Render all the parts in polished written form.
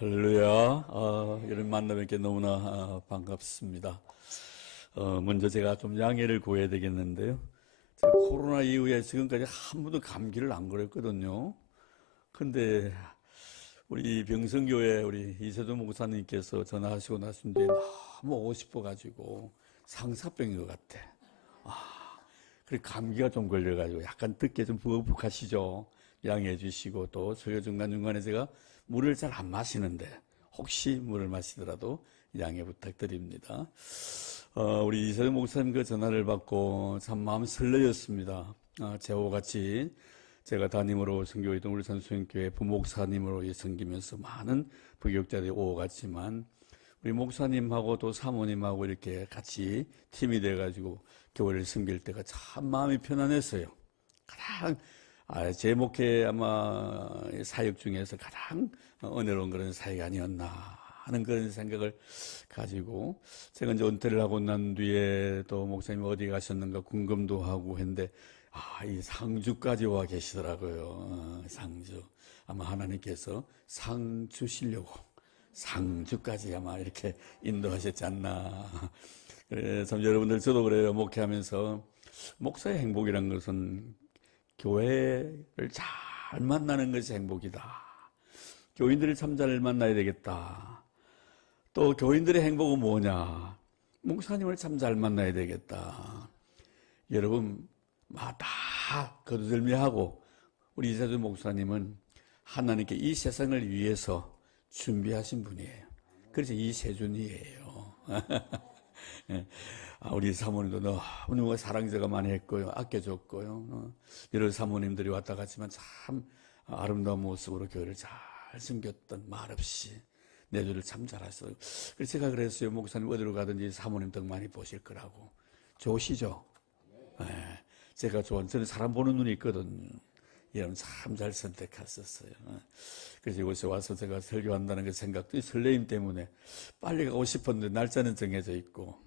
할렐루야. 이런 만나 뵙게 너무나 반갑습니다. 먼저 제가 좀 양해를 구해야 되겠는데요. 제가 코로나 이후에 지금까지 한 번도 감기를 안 걸었거든요. 근데 우리 병성교회 우리 이세도 목사님께서 전화하시고 나신 뒤에 너무 오고 싶어가지고 상사병인 것 같아. 그리고 감기가 좀 걸려가지고 약간 듣기에 좀 부ық부ық하시죠. 양해해 주시고, 또 설교 중간중간에 제가 물을 잘 안 마시는데 혹시 물을 마시더라도 양해 부탁드립니다. 우리 이세도 목사님 그 전화를 받고 참 마음 설레었습니다. 제호같이 제가 담임으로 선교했던 울산 수영교회 부목사님으로 섬기면서 많은 부교육자들이 오고 갔지만, 우리 목사님하고 또 사모님하고 이렇게 같이 팀이 돼가지고 교회를 섬길 때가 참 마음이 편안했어요. 가장 제 목회 아마 사역 중에서 가장 은혜로운 그런 사역이 아니었나 하는 그런 생각을 가지고, 제가 이제 은퇴를 하고 난 뒤에 또 목사님 어디 가셨는가 궁금도 하고 했는데, 이 상주까지 와 계시더라고요. 상주. 아마 하나님께서 상 주시려고 상주까지 아마 이렇게 인도하셨지 않나. 그래, 참 여러분들, 저도 그래요. 목회하면서 목사의 행복이란 것은 교회를 잘 만나는 것이 행복이다. 교인들을 참 잘 만나야 되겠다. 또 교인들의 행복은 뭐냐? 목사님을 참 잘 만나야 되겠다. 여러분, 다 거두절미하고 우리 이세도 목사님은 하나님께 이 세상을 위해서 준비하신 분이에요. 그래서 이세준이에요. 우리 사모님도 너무 사랑제가 많이 했고요. 아껴줬고요. 여러 사모님들이 왔다 갔지만 참 아름다운 모습으로 교회를 잘 섬겼던, 말없이 내조를 참 잘하셨어요. 그래서 제가 그랬어요. 목사님 어디로 가든지 사모님 덕 많이 보실 거라고. 좋으시죠? 네. 제가 저는 사람 보는 눈이 있거든요. 여러분 참 잘 선택하셨어요. 그래서 이곳에 와서 제가 설교한다는 그 생각도 설레임 때문에 빨리 가고 싶었는데 날짜는 정해져 있고,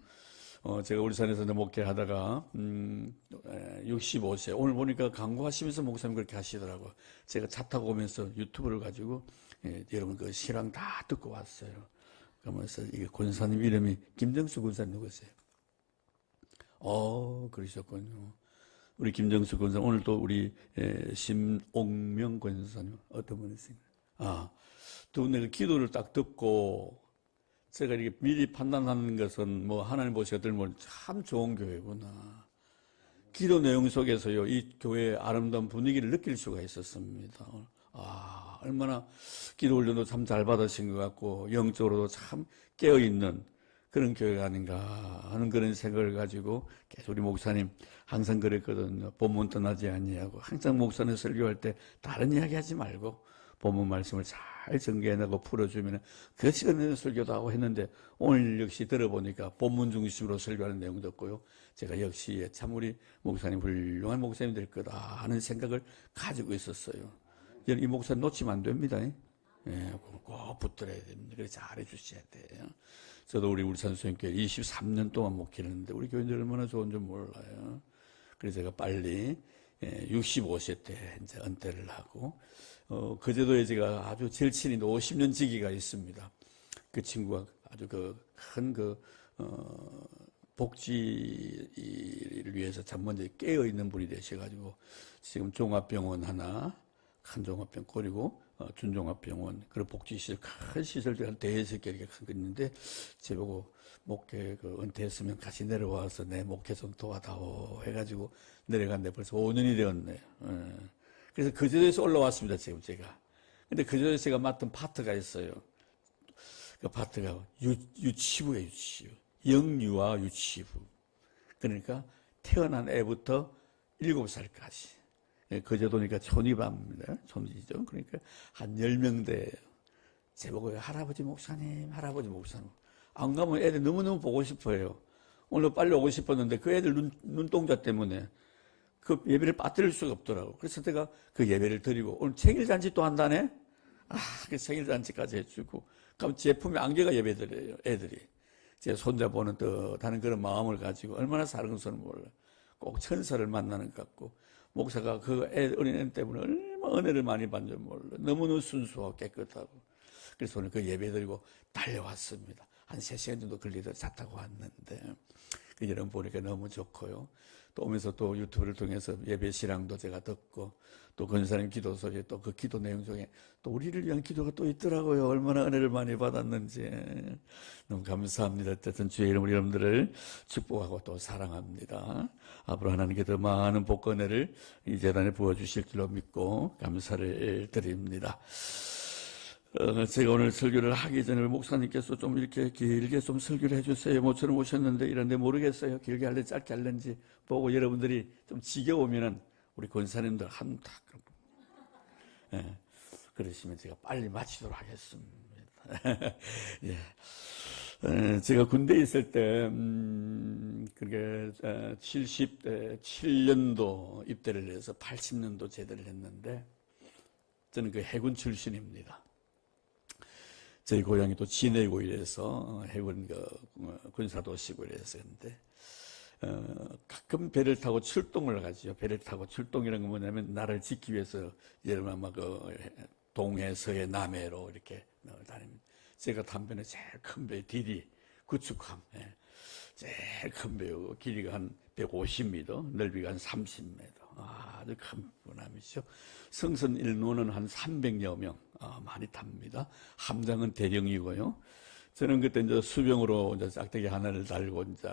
제가 울산에서 목회하다가 65세 오늘 보니까 강구하시면서 목사님 그렇게 하시더라고요. 제가 차 타고 오면서 유튜브를 가지고 여러분 그 실황 다 듣고 왔어요. 그러면서 이게 권사님 이름이 김정수 권사님 누구세요? 그러셨군요. 우리 김정수 권사님, 오늘 또 우리 심옥명 권사님, 어떤 분이세요? 두 분의 기도를 딱 듣고, 제가 이렇게 미리 판단하는 것은 뭐 하나님 보시기에 들면 참 좋은 교회구나. 기도 내용 속에서요, 이 교회의 아름다운 분위기를 느낄 수가 있었습니다. 얼마나 기도 훈련도 참 잘 받으신 것 같고, 영적으로도 참 깨어있는 그런 교회가 아닌가 하는 그런 생각을 가지고 계속 우리 목사님 항상 그랬거든요. 본문 떠나지 아니하고, 항상 목사님 설교할 때 다른 이야기 하지 말고 본문 말씀을 잘 전개해내고 풀어주면 그것이 은혜의 설교도 하고 했는데, 오늘 역시 들어보니까 본문 중심으로 설교하는 내용도 없고요. 제가 역시 참 우리 목사님 훌륭한 목사님이 될 거다 하는 생각을 가지고 있었어요. 이 목사님 놓치면 안 됩니다. 예, 꼭 붙들어야 됩니다. 그래서 잘해 주셔야 돼요. 저도 우리 울산 수영교회 23년 동안 목회했는데 우리 교인들 얼마나 좋은 줄 몰라요. 그래서 제가 빨리 65세 때 이제 은퇴를 하고, 거제도에 제가 아주 절친인 50년 지기가 있습니다. 그 친구가 아주 큰 복지를 위해서 참 먼저 깨어있는 분이 되셔가지고, 지금 종합병원 하나, 큰 종합병원, 그리고 준종합병원, 그리고 복지시설, 큰 시설들 한 대여섯 개 이렇게 큰 거 있는데, 저보고 목회 은퇴했으면 같이 내려와서 내 목회 좀 도와다오 해가지고 내려갔는데 벌써 5년이 되었네요. 그래서 거제도에서 올라왔습니다, 지금 제가. 근데 거제도에서 제가 맡은 파트가 있어요. 그 파트가 유치부예요, 유치부. 영유아 유치부. 그러니까 태어난 애부터 7살까지. 거제도니까 촌이방입니다. 촌이죠. 그러니까 한 10명대. 제보고 할아버지 목사님, 할아버지 목사님. 안 가면 애들 너무너무 보고 싶어요. 오늘 빨리 오고 싶었는데 그 애들 눈동자 때문에 그 예배를 빠뜨릴 수가 없더라고. 그래서 내가 그 예배를 드리고, 오늘 생일잔치 또 한다네? 그 생일잔치까지 해주고, 그럼 제품에 안개가 예배드려요, 애들이. 제 손잡고는 뜻하는 그런 마음을 가지고 얼마나 사랑스러운 몰라. 꼭 천사를 만나는 것 같고, 목사가 어린애 때문에 얼마나 은혜를 많이 받는 줄 몰라. 너무너무 순수하고 깨끗하고. 그래서 오늘 그 예배 드리고 달려왔습니다. 한 3시간 정도 걸리더 차 타고 왔는데 그 여러분 보니까 너무 좋고요. 또 오면서 또 유튜브를 통해서 예배 실황도 제가 듣고 또 권사님 기도소에 또 그 기도 내용 중에 또 우리를 위한 기도가 또 있더라고요. 얼마나 은혜를 많이 받았는지 너무 감사합니다. 어쨌든 주의 이름으로 여러분들을 축복하고 또 사랑합니다. 앞으로 하나님께 더 많은 복과 은혜를 이 재단에 부어주실 줄로 믿고 감사를 드립니다. 제가 오늘 설교를 하기 전에 목사님께서 좀 이렇게 길게 좀 설교를 해주세요. 모처럼 오셨는데 이런데 모르겠어요. 길게 할래 짧게 할는지 보고 여러분들이 좀 지겨우면은 우리 권사님들 한탁 그러시면 제가 빨리 마치도록 하겠습니다. 예. 제가 군대에 있을 때 그게 77년도 입대를 해서 80년도 제대를 했는데 저는 그 해군 출신입니다. 저희 고향이 또 진해고 이래서 해군 군사도시고 이래서 했는데 가끔 배를 타고 출동을 가지요. 배를 타고 출동이라는 건 뭐냐면 나라를 지키기 위해서 예를 들면 아마 동해, 서해, 남해로 이렇게 다닙니다. 제가 탄 배는 제일 큰 배, 디디 구축함, 제일 큰 배고 길이가 한 150m, 넓이가 한 30m, 아주 큰 군함이죠. 성선 일노는 한 300여 명 많이 탑니다. 함장은 대령이고요. 저는 그때 이제 수병으로 이제 짝대기 하나를 달고 이제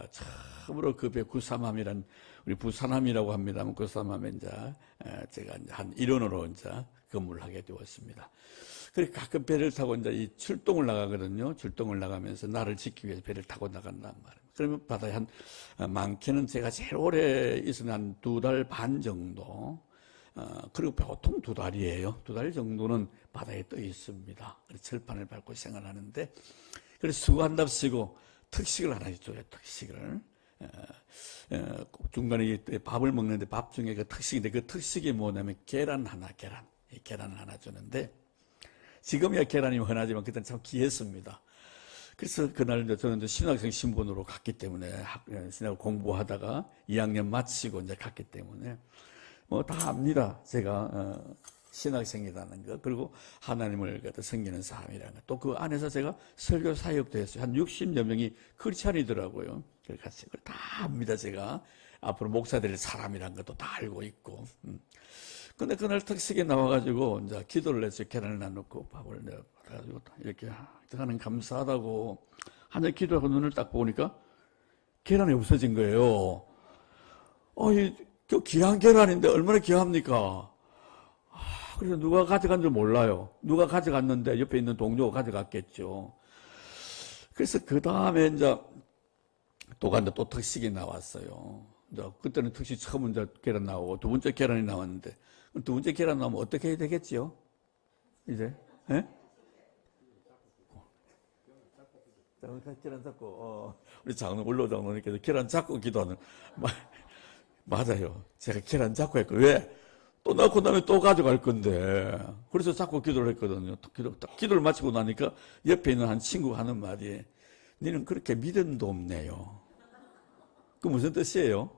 처음으로 그 배 구삼함이란 우리 부산함이라고 합니다만 구삼함에 이제 제가 이제 한 일원으로 이제 근무를 하게 되었습니다. 그래 가끔 배를 타고 이제 이 출동을 나가거든요. 출동을 나가면서 나를 지키기 위해서 배를 타고 나간단 말이에요. 그러면 바다에 한 많게는 제가 제일 오래 있으면 한 2달 반 정도. 그리고 보통 2달이에요. 2달 정도는 바다에 떠 있습니다. 철판을 밟고 생활하는데, 그래서 수고한답시고 특식을 하나 줘요. 특식을. 중간에 밥을 먹는데 밥 중에 그 특식인데 그 특식이 뭐냐면 계란을 하나 주는데, 지금이야 계란이 흔하지만 그때는 참 귀했습니다. 그래서 그날 저는 이제 신학생 신분으로 갔기 때문에 신학을 공부하다가 2학년 마치고 이제 갔기 때문에 뭐 다 압니다. 제가 신학생이라는 거, 그리고 하나님을 섬기는 사람이라는 거. 또 그 안에서 제가 설교 사역도 했어요. 한 60여 명이 크리스찬이더라고요. 그래서 그걸 다 압니다. 제가 앞으로 목사 될 사람이라는 것도 다 알고 있고. 근데 그날 특식에 나와가지고 이제 기도를 했어요. 계란을 나누고 밥을 내가지고 이렇게 하나님 감사하다고 한번 기도하고 눈을 딱 보니까 계란이 없어진 거예요. 그 귀한 계란인데 얼마나 귀합니까? 그래서 누가 가져간 줄 몰라요. 누가 가져갔는데 옆에 있는 동료가 가져갔겠죠. 그래서 그 다음에 이제 또 특식이 나왔어요. 이제 그때는 특식 처음 이제 계란 나오고 두 번째 계란이 나왔는데 두 번째 계란 나오면 어떻게 해야 되겠지요? 이제 계란 잡고 우리 장로 원로 장로님께서 계란 잡고 기도하는 맞아요. 제가 계란 잡고 했고 왜? 또 낳고 나면 또 가져갈 건데 그래서 잡고 기도를 했거든요. 기도를 마치고 나니까 옆에 있는 한 친구가 하는 말이 너는 그렇게 믿음도 없네요. 그 무슨 뜻이에요?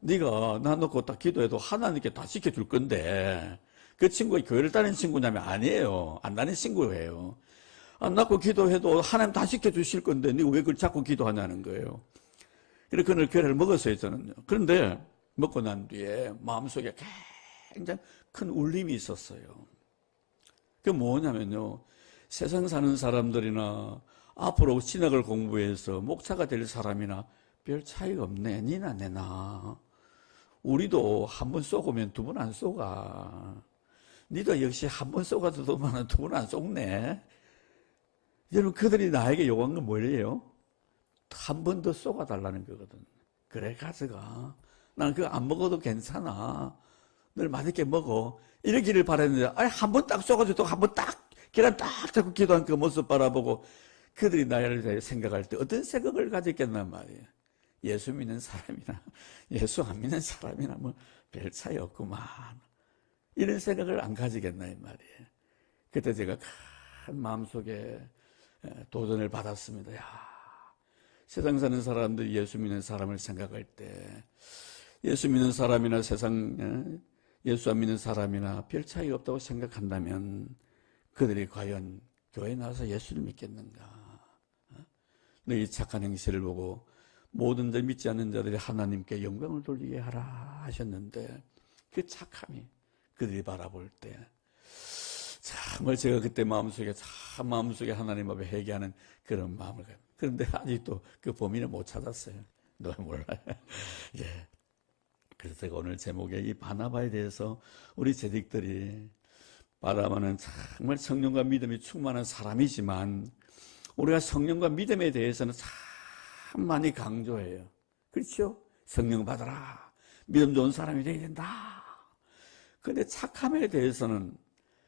네가 나 놓고 딱 기도해도 하나님께 다 지켜줄 건데 그 친구가 교회를 다니는 친구냐면 아니에요. 안 다니는 친구예요. 안 낳고 기도해도 하나님 다 지켜주실 건데 네가 왜 그걸 자꾸 기도하냐는 거예요. 그래서 그날 교회를 먹었어요. 저는요. 그런데 먹고 난 뒤에 마음속에 굉장히 큰 울림이 있었어요. 그게 뭐냐면요. 세상 사는 사람들이나 앞으로 신학을 공부해서 목사가 될 사람이나 별 차이가 없네. 니나 내나. 우리도 한 번 쏘고면 두 번 안 쏘가. 니도 역시 한 번 쏘가도 두 번 안 쏘네. 여러분 그들이 나에게 요구한 건 뭐예요? 한 번 더 쏘가달라는 거거든. 그래 가져가. 난 그거 안 먹어도 괜찮아. 늘 맛있게 먹어. 이러기를 바랬는데 한 번 딱 쏘가지고 또 한 번 딱 계란 딱 잡고 기도한 그 모습 바라보고 그들이 나를 생각할 때 어떤 생각을 가졌겠단 말이에요. 예수 믿는 사람이나 예수 안 믿는 사람이나 뭐 별 차이 없구만. 이런 생각을 안 가지겠나 이 말이에요. 그때 제가 큰 마음속에 도전을 받았습니다. 야, 세상 사는 사람들이 예수 믿는 사람을 생각할 때 예수 믿는 사람이나 세상 예수 안 믿는 사람이나 별 차이 없다고 생각한다면 그들이 과연 교회에 나와서 예수를 믿겠는가? 너희 착한 행실을 보고 모든 자 믿지 않는 자들이 하나님께 영광을 돌리게 하라 하셨는데, 그 착함이 그들이 바라볼 때 정말 제가 그때 마음속에 하나님 앞에 회개하는 그런 마음을 가요. 그런데 아직도 그 범인을 못 찾았어요. 너 몰라요. 예. 그래서 제가 오늘 제목에 이 바나바에 대해서 우리 제직들이, 바나바는 정말 성령과 믿음이 충만한 사람이지만 우리가 성령과 믿음에 대해서는 참 많이 강조해요. 그렇죠? 성령 받아라. 믿음 좋은 사람이 되어야 된다. 그런데 착함에 대해서는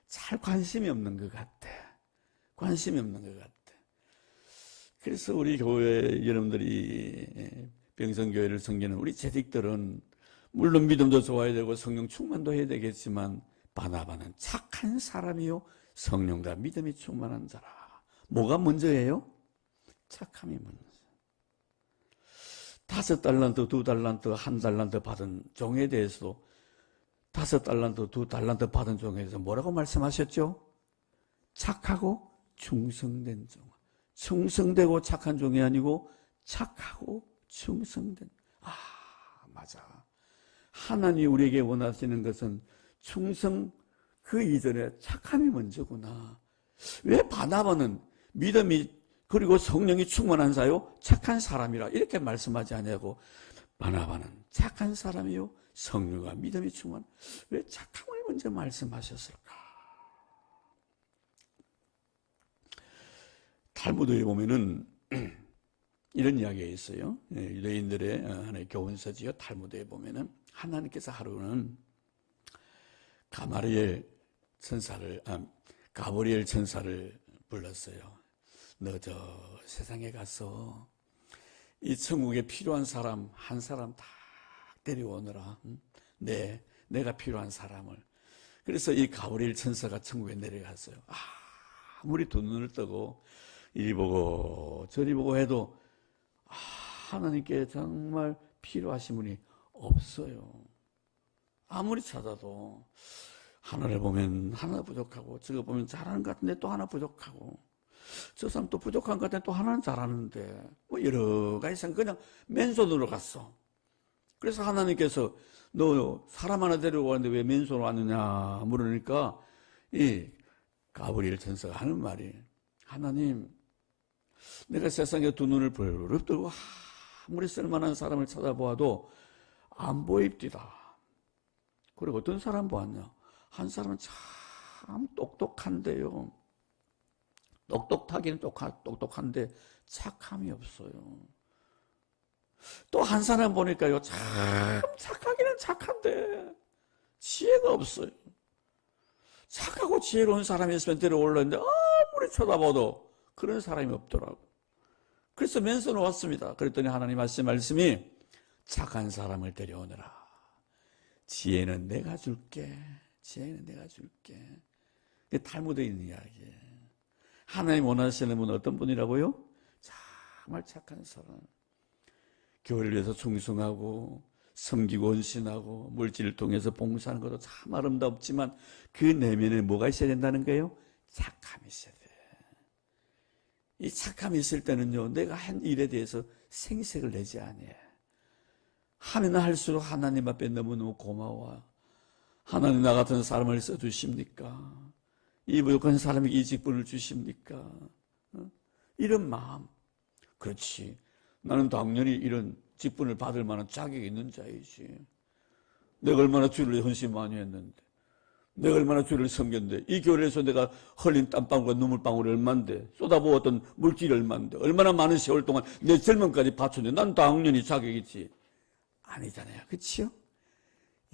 잘 관심이 없는 것 같아. 관심이 없는 것 같아. 그래서 우리 교회 여러분들이 병성교회를 섬기는 우리 재직들은 물론 믿음도 좋아야 되고 성령 충만도 해야 되겠지만, 바나바는 착한 사람이요 성령과 믿음이 충만한 자라. 뭐가 먼저예요? 착함이 먼저. 5달란트, 2달란트, 1달란트 받은 종에 대해서도 5달란트, 2달란트 받은 종에 대해서 뭐라고 말씀하셨죠? 착하고 충성된 종. 충성되고 착한 종이 아니고 착하고 충성된. 맞아. 하나님이 우리에게 원하시는 것은 충성, 그 이전에 착함이 먼저구나. 왜 바나바는 믿음이 그리고 성령이 충만한 자요 착한 사람이라 이렇게 말씀하지 않냐고. 바나바는 착한 사람이요 성령과 믿음이 충만. 왜 착함을 먼저 말씀하셨을까? 탈무드에 보면은 이런 이야기가 있어요. 유대인들의 하나의 교훈서지요. 탈무드에 보면은 하나님께서 하루는 가브리엘 천사를 불렀어요. 너 저 세상에 가서 이 천국에 필요한 사람 한 사람 다 데려오너라. 내가 필요한 사람을. 그래서 이 가브리엘 천사가 천국에 내려갔어요. 아무리 두 눈을 뜨고 이리 보고 저리 보고 해도 하나님께 정말 필요하신 분이 없어요. 아무리 찾아도 하나를 보면 하나 부족하고, 저거 보면 잘하는 것 같은데 또 하나 부족하고, 저 사람 또 부족한 것 같은데 또 하나는 잘하는데, 뭐 여러 가지 그냥 맨손으로 갔어. 그래서 하나님께서 너 사람 하나 데려오는데 왜 맨손으로 왔느냐 물으니까 이 가브리엘 천사가 하는 말이, 하나님, 내가 세상에 두 눈을 벌벌 뜨고 아무리 쓸만한 사람을 찾아보아도 안 보입디다. 그리고 어떤 사람 보았냐? 한 사람은 참 똑똑한데요. 똑똑하기는 똑똑한데 착함이 없어요. 또 한 사람 보니까요, 참 착하기는 착한데 지혜가 없어요. 착하고 지혜로운 사람이 있으면 데려올랐는데 아무리 쳐다봐도 그런 사람이 없더라고. 그래서 맨손으로 왔습니다. 그랬더니 하나님 하신 말씀이 착한 사람을 데려오너라. 지혜는 내가 줄게. 지혜는 내가 줄게. 이게 탈무드에 있는 이야기예요. 하나님 원하시는 분은 어떤 분이라고요? 정말 착한 사람. 교회를 위해서 충성하고 섬기고 헌신하고 물질을 통해서 봉사하는 것도 참 아름답지만 그 내면에 뭐가 있어야 된다는 거예요? 착함이 있어야 돼. 이 착함이 있을 때는요, 내가 한 일에 대해서 생색을 내지 않아요. 하면 할수록 하나님 앞에 너무너무 고마워. 하나님 나 같은 사람을 써주십니까? 이 부족한 사람에게 이 직분을 주십니까? 이런 마음. 그렇지. 나는 당연히 이런 직분을 받을 만한 자격이 있는 자이지. 내가 얼마나 주를 헌신 많이 했는데, 내가 얼마나 주를 섬겼는데, 이 교회에서 내가 흘린 땀방울과 눈물방울이 얼만데, 쏟아부었던 물질이 얼만데, 얼마나 많은 세월 동안 내 젊음까지 바쳤는데 난 당연히 자격이 있지. 아니잖아요. 그치요?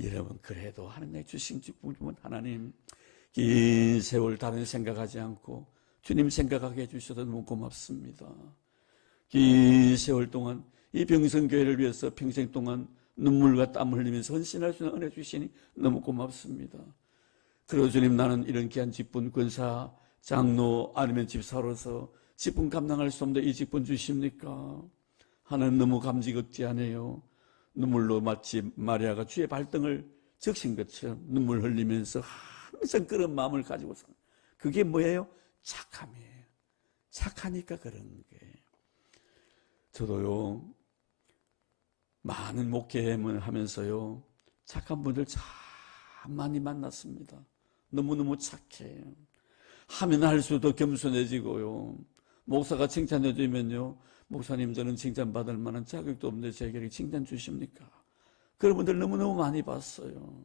여러분, 그래도 하나님 주신 직분은 하나님 긴 세월 다른 생각하지 않고 주님 생각하게 해주셔서 너무 고맙습니다. 긴 세월 동안 이 병성교회를 위해서 평생 동안 눈물과 땀 흘리면서 헌신할 수 있는 은혜 주시니 너무 고맙습니다. 그리고 주님, 나는 이런 귀한 직분, 권사, 장로 아니면 집사로서 직분 감당할 수 없는데 이 직분 주십니까? 하나님 너무 감직 억제하네요. 눈물로 마치 마리아가 주의 발등을 적신 것처럼 눈물 흘리면서 항상 그런 마음을 가지고 산. 그게 뭐예요? 착함이에요. 착하니까 그런 거예요. 저도요, 많은 목회를 하면서요, 착한 분들 참 많이 만났습니다. 너무너무 착해요. 하면 할수록 겸손해지고요. 목사가 칭찬해주면요, 목사님 저는 칭찬받을 만한 자격도 없는데 제게 칭찬 주십니까? 그런 분들 너무너무 많이 봤어요.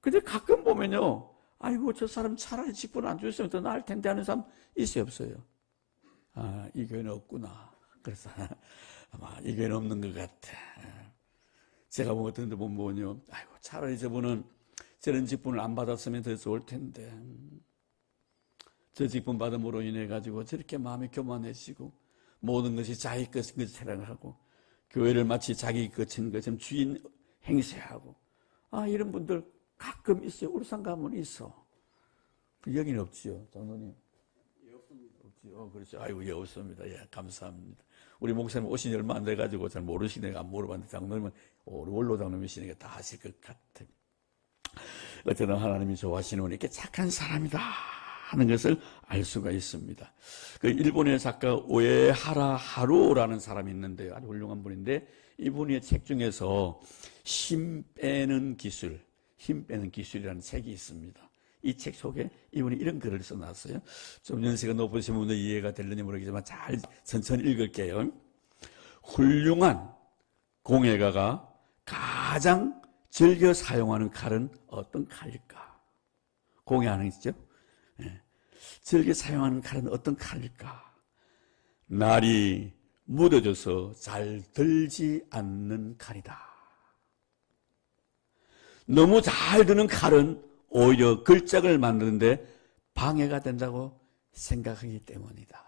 근데 가끔 보면요, 아이고 저 사람 차라리 직분 안 줬으면 더 나을 텐데 하는 사람 있어요, 없어요? 아, 이 교회는 없구나. 그래서 아마 이 교회는 없는 것 같아. 제가 뭐 어떤 데 보면요, 아이고 차라리 저분은 저런 직분을 안 받았으면 더 좋을 텐데, 저 직분 받음으로 인해 가지고 저렇게 마음이 교만해지고 모든 것이 자기 것인 것처럼 하고 교회를 마치 자기 것인 것처럼 주인 행세하고, 아, 이런 분들 가끔 있어요. 울산 가면 있어. 여기는 없지요, 장로님? 예, 없습니다. 없지요. 그렇죠. 아이고, 예, 없습니다. 예, 감사합니다. 우리 목사님 오신 지 얼마 안 돼가지고 잘 모르시네요. 안 물어봤는데 장로님은 우리 원로 장로님이시니까 다 아실 것 같아요. 어쨌든 하나님이 좋아하시는 분이 이렇게 착한 사람이다 하는 것을 알 수가 있습니다. 그 일본의 작가 오에하라 하루라는 사람이 있는데요, 아주 훌륭한 분인데, 이분의 책 중에서 힘 빼는 기술이라는 책이 있습니다. 이 책 속에 이분이 이런 글을 써놨어요. 좀 연세가 높으신 분들 이해가 될는지 모르겠지만 잘 천천히 읽을게요. 훌륭한 공예가가 가장 즐겨 사용하는 칼은 어떤 칼일까? 공예하는 있죠? 네. 즐겨 사용하는 칼은 어떤 칼일까? 날이 묻어져서 잘 들지 않는 칼이다. 너무 잘 드는 칼은 오히려 걸작을 만드는데 방해가 된다고 생각하기 때문이다.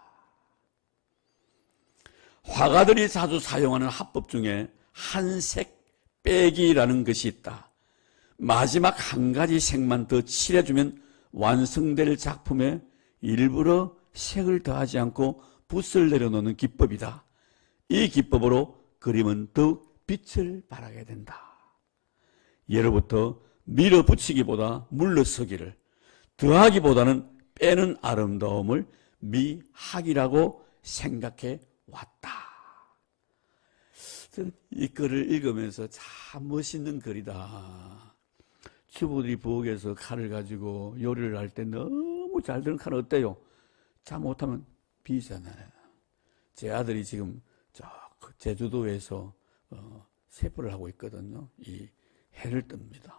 화가들이 자주 사용하는 화법 중에 한색 빼기라는 것이 있다. 마지막 한 가지 색만 더 칠해주면 완성될 작품에 일부러 색을 더하지 않고 붓을 내려놓는 기법이다. 이 기법으로 그림은 더욱 빛을 발하게 된다. 예로부터 밀어붙이기보다 물러서기를, 더하기보다는 빼는 아름다움을 미학이라고 생각해 왔다. 이 글을 읽으면서 참 멋있는 글이다. 주부들이 부엌에서 칼을 가지고 요리를 할 때 너무 잘 드는 칼은 어때요? 잘못하면 비잖아요. 제 아들이 지금 저 제주도에서 세포를 하고 있거든요. 이 해를 뜹니다.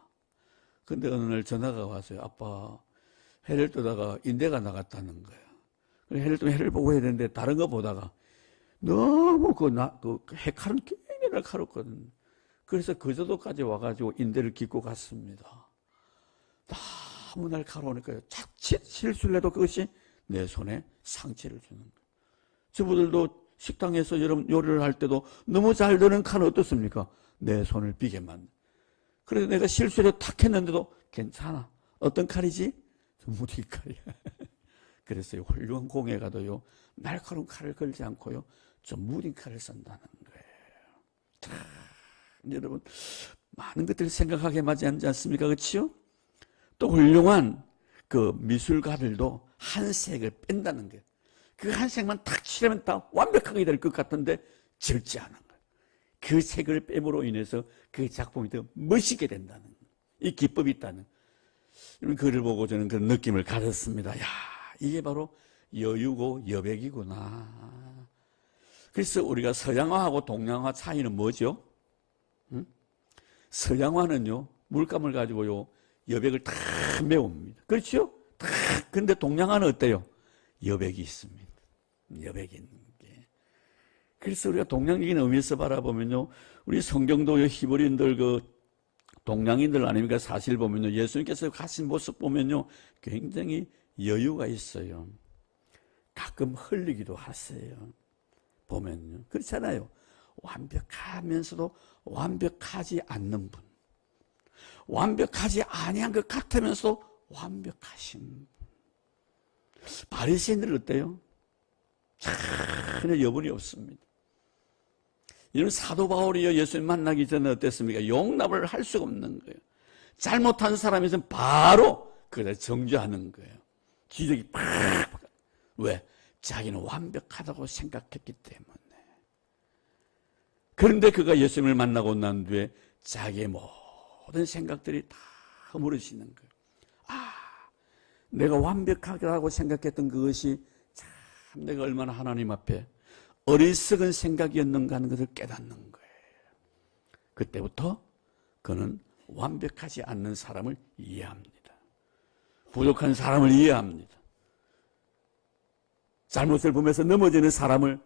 근데 어느 날 전화가 왔어요. 아빠, 해를 뜨다가 인대가 나갔다는 거예요. 해를 뜨면 해를 보고 해야 되는데 다른 거 보다가 너무 그 해칼은 굉장히 날카롭거든요. 그래서 거제도까지 와가지고 인대를 깃고 갔습니다. 너무 날카로우니까요. 자칫 실수를 해도 그것이 내 손에 상처를 주는 거예요. 주부들도 식당에서 여러분 요리를 할 때도 너무 잘 드는 칼은 어떻습니까? 내 손을 비게 만든. 그래서 내가 실수를 탁 했는데도 괜찮아. 어떤 칼이지? 무디칼이야. 그래서 훌륭한 공예가도요, 날카로운 칼을 걸지 않고요, 좀 무딘 칼을 쓴다는 거예요. 자, 여러분, 많은 것들을 생각하게 하지 않습니까? 그렇죠? 또 훌륭한 그 미술가들도 한 색을 뺀다는 거예요. 그 한 색만 탁 칠하면 다 완벽하게 될 것 같은데 절지 않은 거예요. 그 색을 뺨으로 인해서 그 작품이 더 멋있게 된다는 거예요. 이 기법이 있다는 이런 글을 보고 저는 그런 느낌을 가졌습니다. 야, 이게 바로 여유고 여백이구나. 그래서 우리가 서양화하고 동양화 차이는 뭐죠? 응? 서양화는요, 물감을 가지고요, 여백을 다 메웁니다. 그렇죠? 다. 근데 동양화는 어때요? 여백이 있습니다. 여백이 있는 게. 그래서 우리가 동양적인 의미에서 바라보면요, 우리 성경도 히브리인들 그 동양인들 아닙니까? 사실 보면요, 예수님께서 가신 모습 보면요, 굉장히 여유가 있어요. 가끔 흘리기도 하세요. 보면요. 그렇잖아요. 완벽하면서도 완벽하지 않는 분. 완벽하지 아니한 것 같으면서도 완벽하신 분. 바리새인들은 어때요? 전혀 여분이 없습니다. 이런 사도 바울이요, 예수님 만나기 전에 어땠습니까? 용납을 할 수가 없는 거예요. 잘못한 사람이 있으면 바로 그래 정죄하는 거예요. 지적이 팍. 왜? 자기는 완벽하다고 생각했기 때문에. 그런데 그가 예수님을 만나고 난 뒤에 자기의 모든 생각들이 다 허물어지는 거예요. 내가 완벽하다고 생각했던 그것이 참 내가 얼마나 하나님 앞에 어리석은 생각이었는가 하는 것을 깨닫는 거예요. 그때부터 그는 완벽하지 않는 사람을 이해합니다. 부족한 사람을 이해합니다. 잘못을 보면서 넘어지는 사람을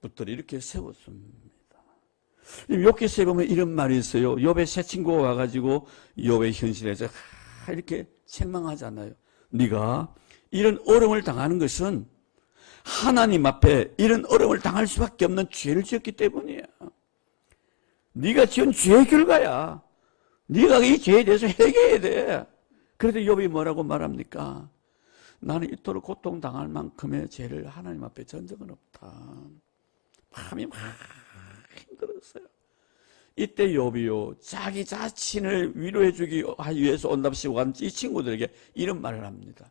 붙들어 이렇게 세웠습니다. 욥기서에 보면 이런 말이 있어요. 욥의 새 친구가 와가지고 욥의 현실에서 이렇게 책망하잖아요. 네가 이런 어려움을 당하는 것은 하나님 앞에 이런 어려움을 당할 수밖에 없는 죄를 지었기 때문이야. 네가 지은 죄의 결과야. 네가 이 죄에 대해서 회개해야 돼. 그래도 욥이 뭐라고 말합니까? 나는 이토록 고통당할 만큼의 죄를 하나님 앞에 전 적은 없다. 마음이 막 힘들었어요. 이때 욥이요, 자기 자신을 위로해 주기 위해서 온답시고 간 이 친구들에게 이런 말을 합니다.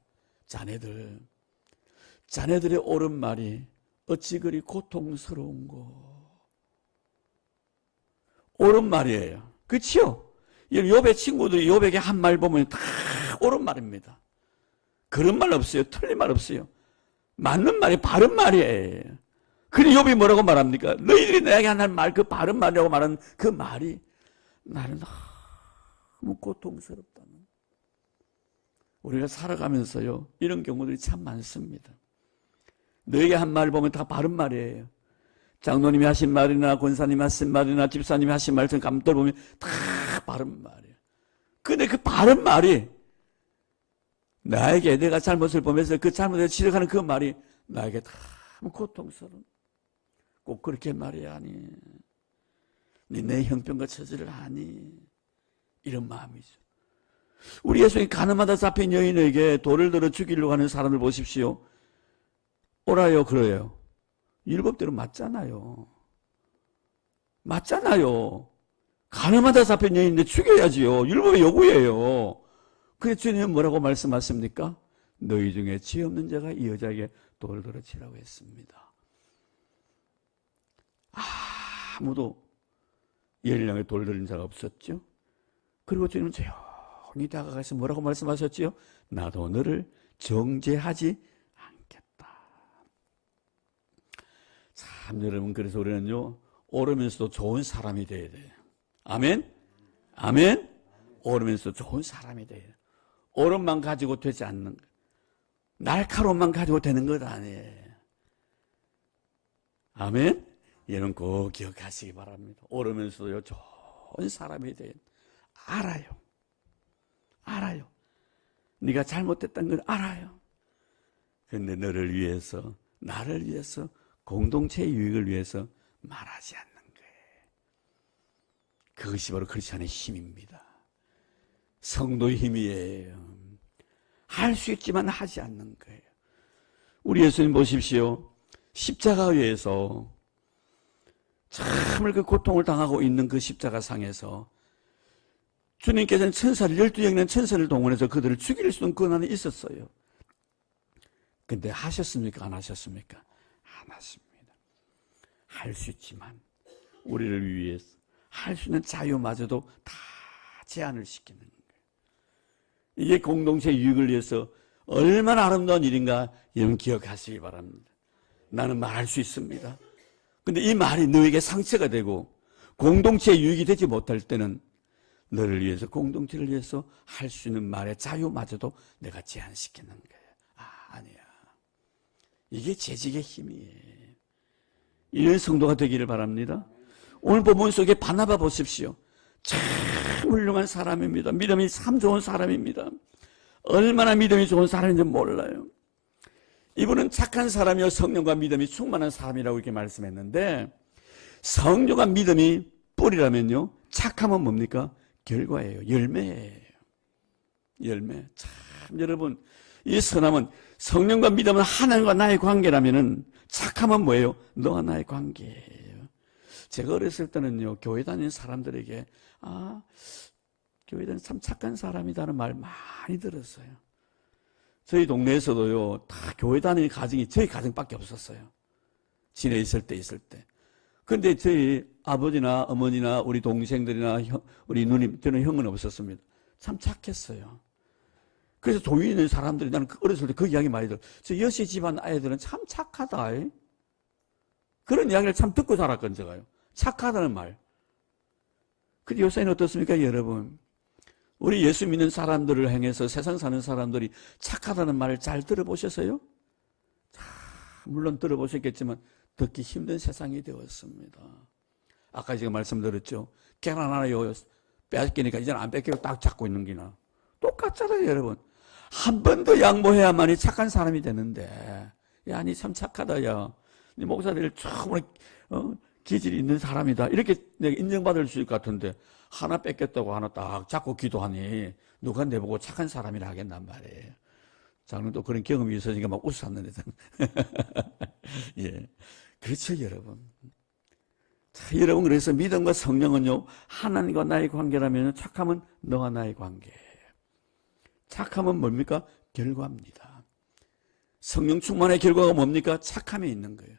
자네들의 옳은 말이 어찌 그리 고통스러운고. 옳은 말이에요. 그렇죠? 욥의 친구들이 욥에게 한 말 보면 다 옳은 말입니다. 그런 말 없어요. 틀린 말 없어요. 맞는 말이 바른 말이에요. 그런데 욥이 뭐라고 말합니까? 너희들이 내게 하는 말, 그 바른 말이라고 말하는 그 말이 나는 너무 고통스럽다는. 우리가 살아가면서요, 이런 경우들이 참 많습니다. 너에게 한 말 보면 다 바른 말이에요. 장로님이 하신 말이나 권사님이 하신 말이나 집사님이 하신 말 같은 감들 보면 다 바른 말이에요. 근데 그 바른 말이 나에게 내가 잘못을 보면서 그 잘못을 지적하는 그 말이 나에게 너무 고통스러운. 꼭 그렇게 말해야 하니? 내 형편과 처지를 아니? 이런 마음이죠. 우리 예수님 가늠하다 잡힌 여인에게 돌을 들어 죽이려고 하는 사람을 보십시오. 오라요 그래요. 율법대로 맞잖아요. 맞잖아요. 가늠하다 잡힌 여인인데 죽여야지요. 율법의 요구예요. 그래서 주님은 뭐라고 말씀하십니까? 너희 중에 죄 없는 자가 이 여자에게 돌을 들어 치라고 했습니다. 아무도 예리하게 돌 들은 자가 없었죠. 그리고 주님은 조용히 다가가서 뭐라고 말씀하셨지요? 나도 너를 정죄하지 않겠다. 참 여러분, 그래서 우리는요, 오르면서도 좋은 사람이 돼야 돼요. 아멘? 아멘? 오르면서 좋은 사람이 돼요. 오름만 가지고 되지 않는 것. 날카로움만 가지고 되는 것 아니에요. 아멘? 여러분 꼭 기억하시기 바랍니다. 오르면서도요, 좋은 사람이 돼요. 알아요. 네가 잘못했다는 걸 알아요. 그런데 너를 위해서, 나를 위해서, 공동체의 유익을 위해서 말하지 않는 거예요. 그것이 바로 크리스찬의 힘입니다. 성도의 힘이에요. 할 수 있지만 하지 않는 거예요. 우리 예수님 보십시오. 십자가에서 참을 그 고통을 당하고 있는 그 십자가상에서 주님께서는 천사를 12영이나 천사를 동원해서 그들을 죽일 수 있는 권한이 있었어요. 근데 하셨습니까? 안 하셨습니까? 안 하십니다. 할 수 있지만 우리를 위해서 할 수 있는 자유마저도 다 제한을 시키는 거예요. 이게 공동체 유익을 위해서 얼마나 아름다운 일인가 여러분 기억하시기 바랍니다. 나는 말할 수 있습니다. 근데 이 말이 너에게 상처가 되고 공동체의 유익이 되지 못할 때는 너를 위해서, 공동체를 위해서 할 수 있는 말의 자유마저도 내가 제한시키는 거예요. 아니야. 이게 재직의 힘이에요. 이런 성도가 되기를 바랍니다. 오늘 본문 속에 바나바 보십시오. 참 훌륭한 사람입니다. 믿음이 참 좋은 사람입니다. 얼마나 믿음이 좋은 사람인지 몰라요. 이분은 착한 사람이요 성령과 믿음이 충만한 사람이라고 이렇게 말씀했는데, 성령과 믿음이 뿌리라면요, 착함은 뭡니까? 결과예요. 열매예요. 열매. 참 여러분, 이 선함은, 성령과 믿음은 하나님과 나의 관계라면은 착함은 뭐예요? 너와 나의 관계예요. 제가 어렸을 때는요, 교회 다니는 사람들에게 교회 다니는 참 착한 사람이라는 말 많이 들었어요. 저희 동네에서도요, 다 교회 다니는 가정이 저희 가정밖에 없었어요. 지내 있을 때. 근데 저희 아버지나 어머니나 우리 동생들이나 우리 누님, 저는 형은 없었습니다. 참 착했어요. 그래서 도에 있는 사람들이 나는 어렸을 때 그 이야기 많이 들어요. 저 여시 집안 아이들은 참 착하다. 그런 이야기를 참 듣고 자랐건 제가요. 착하다는 말. 근데 요새는 어떻습니까, 여러분? 우리 예수 믿는 사람들을 향해서 세상 사는 사람들이 착하다는 말을 잘 들어보셨어요? 물론 들어보셨겠지만 듣기 힘든 세상이 되었습니다. 아까 제가 말씀드렸죠. 계란 하나요 빼앗기니까 이제는 안 뺏기고 딱 잡고 있는 기나 똑같잖아요, 여러분. 한 번 더 양보해야만이 착한 사람이 되는데, 야, 니 참 착하다, 야. 니 목사들 처음으로 기질이 있는 사람이다. 이렇게 내가 인정받을 수 있을 것 같은데 하나 뺏겼다고 하나 딱 잡고 기도하니 누가 내보고 착한 사람이라 하겠단 말이에요. 저는 또 그런 경험이 있어지니까 막 웃었는데. 예. 그렇죠, 여러분. 자, 여러분, 그래서 믿음과 성령은요, 하나님과 나의 관계라면 착함은 너와 나의 관계예요. 착함은 뭡니까? 결과입니다. 성령 충만의 결과가 뭡니까? 착함에 있는 거예요.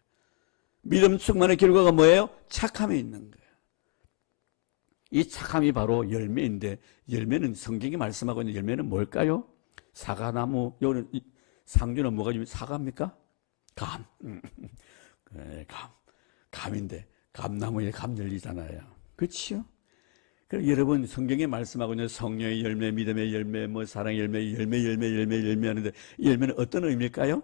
믿음 충만의 결과가 뭐예요? 착함에 있는 거예요. 이 착함이 바로 열매인데, 열매는 성경이 말씀하고 있는 열매는 뭘까요? 사과나무, 요는 상주는 뭐가 좀 사과입니까? 감. 네, 감인데 감나무에 감 열리잖아요. 그렇죠? 그럼 여러분, 성경에 말씀하고 있는 성령의 열매, 믿음의 열매, 뭐 사랑의 열매, 열매 하는데 이 열매는 어떤 의미일까요?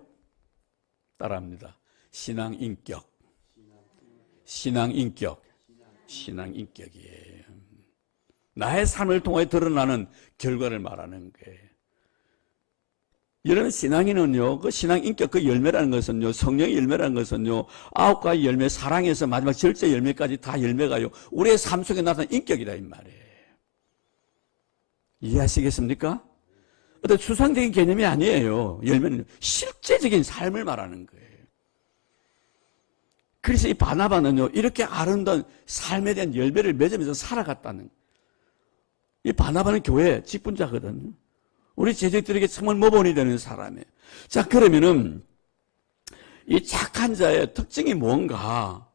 따라합니다. 신앙인격. 신앙인격이에요. 나의 삶을 통해 드러나는 결과를 말하는 거예요. 이런 신앙인은요, 그 신앙인격 그 열매라는 것은요, 성령의 열매라는 것은요, 9가지 열매, 사랑에서 마지막 절제 열매까지 다 열매가요, 우리의 삶 속에 나타난 인격이다, 이 말이에요. 이해하시겠습니까? 어떤 추상적인 개념이 아니에요. 열매는 실제적인 삶을 말하는 거예요. 그래서 이 바나바는요, 이렇게 아름다운 삶에 대한 열매를 맺으면서 살아갔다는, 이 바나바는 교회 직분자거든요. 우리 제자들에게 정말 모범이 되는 사람이에요. 자, 그러면은 이 착한 자의 특징이 뭔가,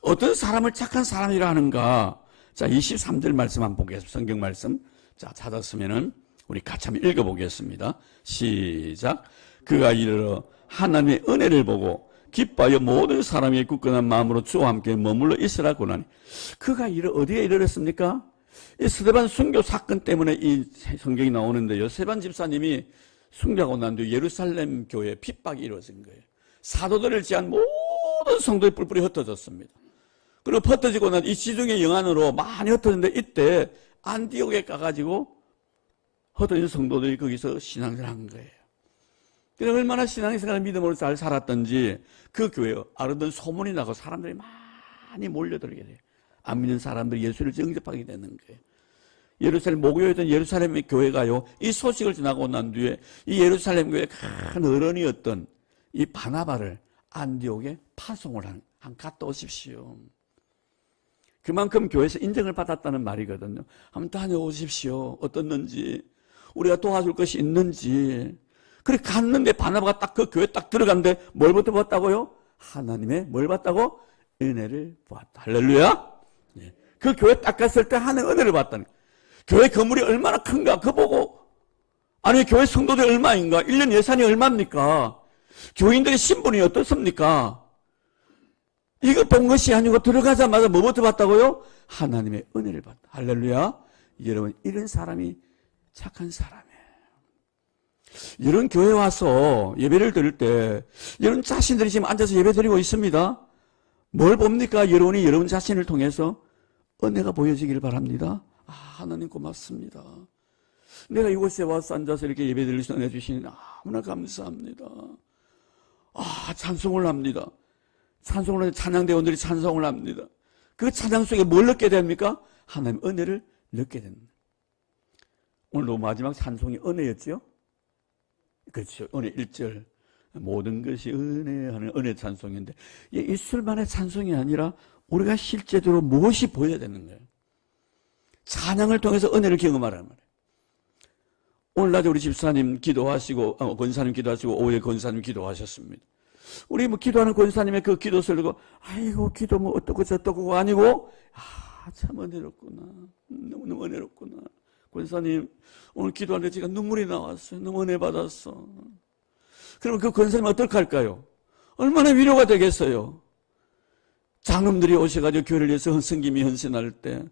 어떤 사람을 착한 사람이라 하는가. 자, 23절 말씀 한번 보겠습니다. 성경 말씀. 자, 찾았으면은 우리 같이 한번 읽어보겠습니다. 시작. 그가 이르러 하나님의 은혜를 보고 기뻐하여 모든 사람이 굳건한 마음으로 주와 함께 머물러 있으라고 하니, 그가 어디에 이르렀습니까? 이 스데반 순교 사건 때문에 이 성경이 나오는데요, 스데반 집사님이 순교하고 난 뒤에 예루살렘 교회에 핍박이 이루어진 거예요. 사도들을 제한 모든 성도의 뿔뿔이 흩어졌습니다. 그리고 흩어지고 난 이 지중해 영안으로 많이 흩어졌는데, 이때 안디옥에 가가지고 흩어진 성도들이 거기서 신앙생활을 한 거예요. 그래서 얼마나 신앙생활 믿음으로 잘 살았던지 그 교회에 아름다운 소문이 나고 사람들이 많이 몰려들게 돼요. 안 믿는 사람들이 예수를 영접하게 되는 거예요. 예루살렘 목요였던 예루살렘의 교회가요, 이 소식을 전하고 난 뒤에 이 예루살렘 교회 큰 어른이었던 이 바나바를 안디옥에 파송을 한 갔다 오십시오. 그만큼 교회에서 인정을 받았다는 말이거든요. 한번 다녀오십시오. 어떻는지, 우리가 도와줄 것이 있는지. 그래 갔는데 바나바가 딱 그 교회 딱 들어갔는데 뭘 받았다고요? 하나님의 뭘 받았다고? 은혜를 보았다. 할렐루야. 그 교회 딱 갔을 때 하나님의 은혜를 받다는 거예요. 교회 건물이 얼마나 큰가 그거 보고, 아니 교회 성도들이 얼마인가, 1년 예산이 얼마입니까, 교인들의 신분이 어떻습니까, 이거 본 것이 아니고 들어가자마자 뭐부터 받다고요? 하나님의 은혜를 받다. 할렐루야. 여러분, 이런 사람이 착한 사람이에요. 이런 교회 와서 예배를 드릴 때 여러분 자신들이 지금 앉아서 예배 드리고 있습니다. 뭘 봅니까? 여러분이 여러분 자신을 통해서 은혜가 보여지길 바랍니다. 아, 하나님 고맙습니다. 내가 이곳에 와서 앉아서 이렇게 예배 드릴 수 은혜 주시니 너무나 감사합니다. 아, 찬송을 합니다. 찬송을 하는 찬양대원들이 찬송을 합니다. 그 찬양 속에 뭘 넣게 됩니까? 하나님 은혜를 넣게 됩니다. 오늘 마지막 찬송이 은혜였죠? 그렇죠. 은혜 1절. 모든 것이 은혜하는 은혜 찬송인데, 이 술만의 찬송이 아니라 우리가 실제적으로 무엇이 보여야 되는 거예요? 찬양을 통해서 은혜를 경험하라는 말이에요. 오늘 낮에 우리 집사님 기도하시고, 권사님 기도하시고, 오후에 권사님 기도하셨습니다. 우리 뭐 기도하는 권사님의 그 기도를 듣고, 아이고, 기도 뭐 어떻고 저떻고 아니고, 참 은혜롭구나. 너무너무 은혜롭구나. 권사님, 오늘 기도하는데 제가 눈물이 나왔어요. 너무 은혜 받았어. 그러면 그 권사님 어떻게 할까요? 얼마나 위로가 되겠어요? 장로님들이 오셔가지고 교회를 위해서 성김이 헌신할 때,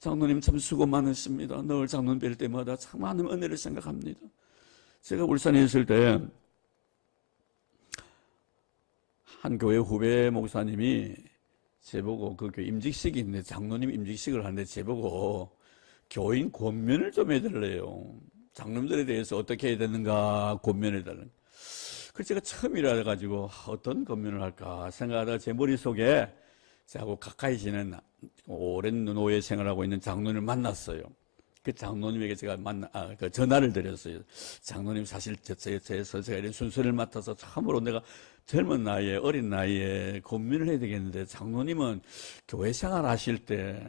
장로님 참 수고 많으십니다. 늘 장로님 뵐 때마다 참 많은 은혜를 생각합니다. 제가 울산에 있을 때, 한 교회 후배 목사님이 제보고 그 교회 임직식이 있는데 장로님 임직식을 하는데 제보고 교인 권면을 좀 해달래요. 장로님들에 대해서 어떻게 해야 되는가 권면해달라는. 그래서 제가 처음이라 가지고 어떤 권면을 할까 생각하다가 제 머릿속에 저하고 가까이 지낸 오랜 노예 생활하고 있는 장로님을 만났어요. 그 장로님에게 제가 그 전화를 드렸어요. 장로님 사실 제가 이런 순서를 맡아서 참으로 내가 젊은 나이에 어린 나이에 고민을 해야 되겠는데 장로님은 교회 생활 하실 때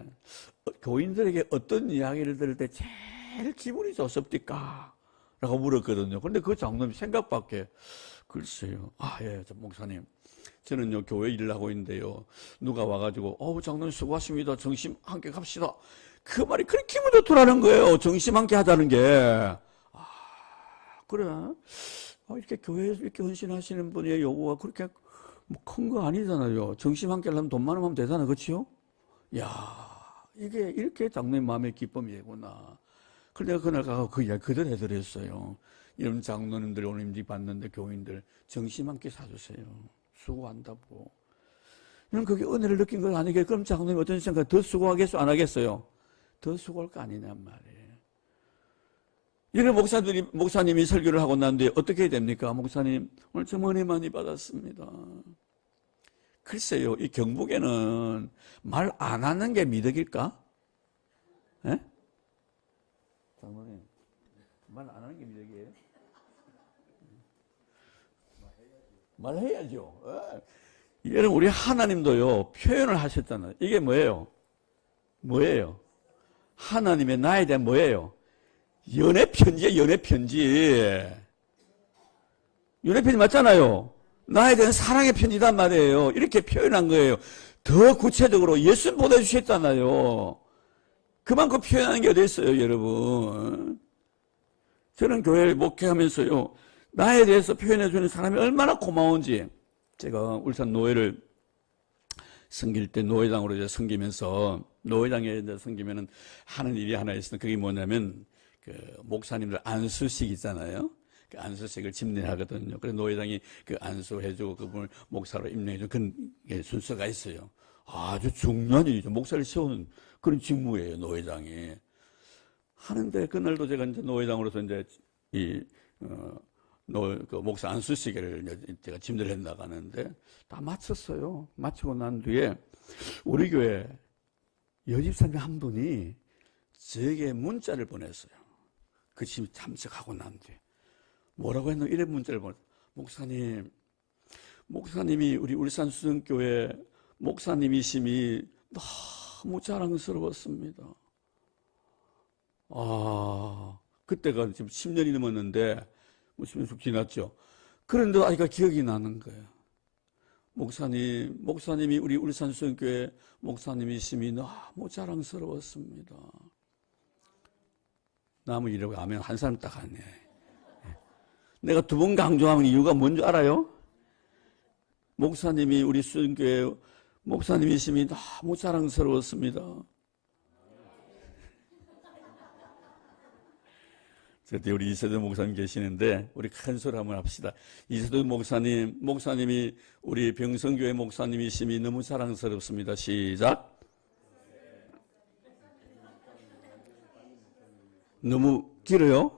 교인들에게 어떤 이야기를 들을 때 제일 기분이 좋습니까? 라고 물었거든요. 그런데 그 장로님 생각밖에 글쎄요. 예, 목사님. 저는요, 교회 일을 하고 있는데요. 누가 와가지고, 장로님 수고하십니다. 정심 함께 갑시다. 그 말이 그렇게 기분 좋더라는 거예요. 정심 함께 하자는 게. 그래. 이렇게 교회에서 이렇게 헌신하시는 분의 요구가 그렇게 큰 거 아니잖아요. 정심 함께 하려면 돈 많으면 하면 되잖아요. 그렇죠? 이게 이렇게 장로님 마음의 기쁨이구나. 그래서 내가 그날 가서 그 이야기 그대로 해드렸어요. 이런 장로님들 오늘 임직 받는데 교인들 정심 함께 사주세요. 수고한다고. 그럼 그게 은혜를 느낀 건 아니겠어요? 그럼 장로님 어떤 생각, 더 수고하겠어? 안 하겠어요? 더 수고할 거 아니냔 말이에요. 이런 목사님이 설교를 하고 난 뒤에 어떻게 해야 됩니까? 목사님, 오늘 좀 은혜 많이 받았습니다. 글쎄요, 이 경북에는 말 안 하는 게 미덕일까? 예? 장로님, 말 안 하는 게 미덕이에요? 말해야죠. 여러분, 우리 하나님도요, 표현을 하셨잖아요. 이게 뭐예요? 하나님의 나에 대한 뭐예요? 연애편지예요, 연애편지. 연애편지 맞잖아요. 나에 대한 사랑의 편지단 말이에요. 이렇게 표현한 거예요. 더 구체적으로 예수 보내주셨잖아요. 그만큼 표현하는 게 어디 있어요, 여러분. 저는 교회를 목회하면서요, 나에 대해서 표현해주는 사람이 얼마나 고마운지. 제가 울산 노회를 섬길 때 노회장으로 이제 섬기면서, 노회장에 이제 섬기면은 하는 일이 하나 있어요. 그게 뭐냐면, 그 목사님들 안수식 있잖아요. 그 안수식을 집례하거든요. 그래서 노회장이 그 안수해주고 그분을 목사로 임명해주는 그런 순서가 있어요. 아주 중요한 일이죠. 목사를 세우는 그런 직무예요, 노회장이. 하는데 그날도 제가 이제 노회장으로서 이제 그 목사 안수식을 제가 집례를 해 나가는데 다 마쳤어요. 마치고 난 뒤에 우리 교회 여집사님 한 분이 저에게 문자를 보냈어요. 그 집에 참석하고 난 뒤에. 뭐라고 했나? 이런 문자를 보냈어요. 목사님이 우리 울산 수정교회 목사님이심이 너무 자랑스러웠습니다. 그때가 지금 10년이 넘었는데, 10년 쭉 지났죠. 그런데 아이가 기억이 나는 거예요. 목사님이 우리 울산 수정교회 목사님이심이 너무 자랑스러웠습니다. 나무 이러고 하면 한 사람 딱 하네. 내가 두 번 강조하는 이유가 뭔지 알아요? 목사님이 우리 수정교회 목사님이심이 너무 자랑스러웠습니다. 그때 우리 이세도 목사님 계시는데 우리 큰 소리 한번 합시다. 이세도 목사님이 우리 병성교회 목사님이심이 너무 자랑스럽습니다. 시작. 너무 길어요?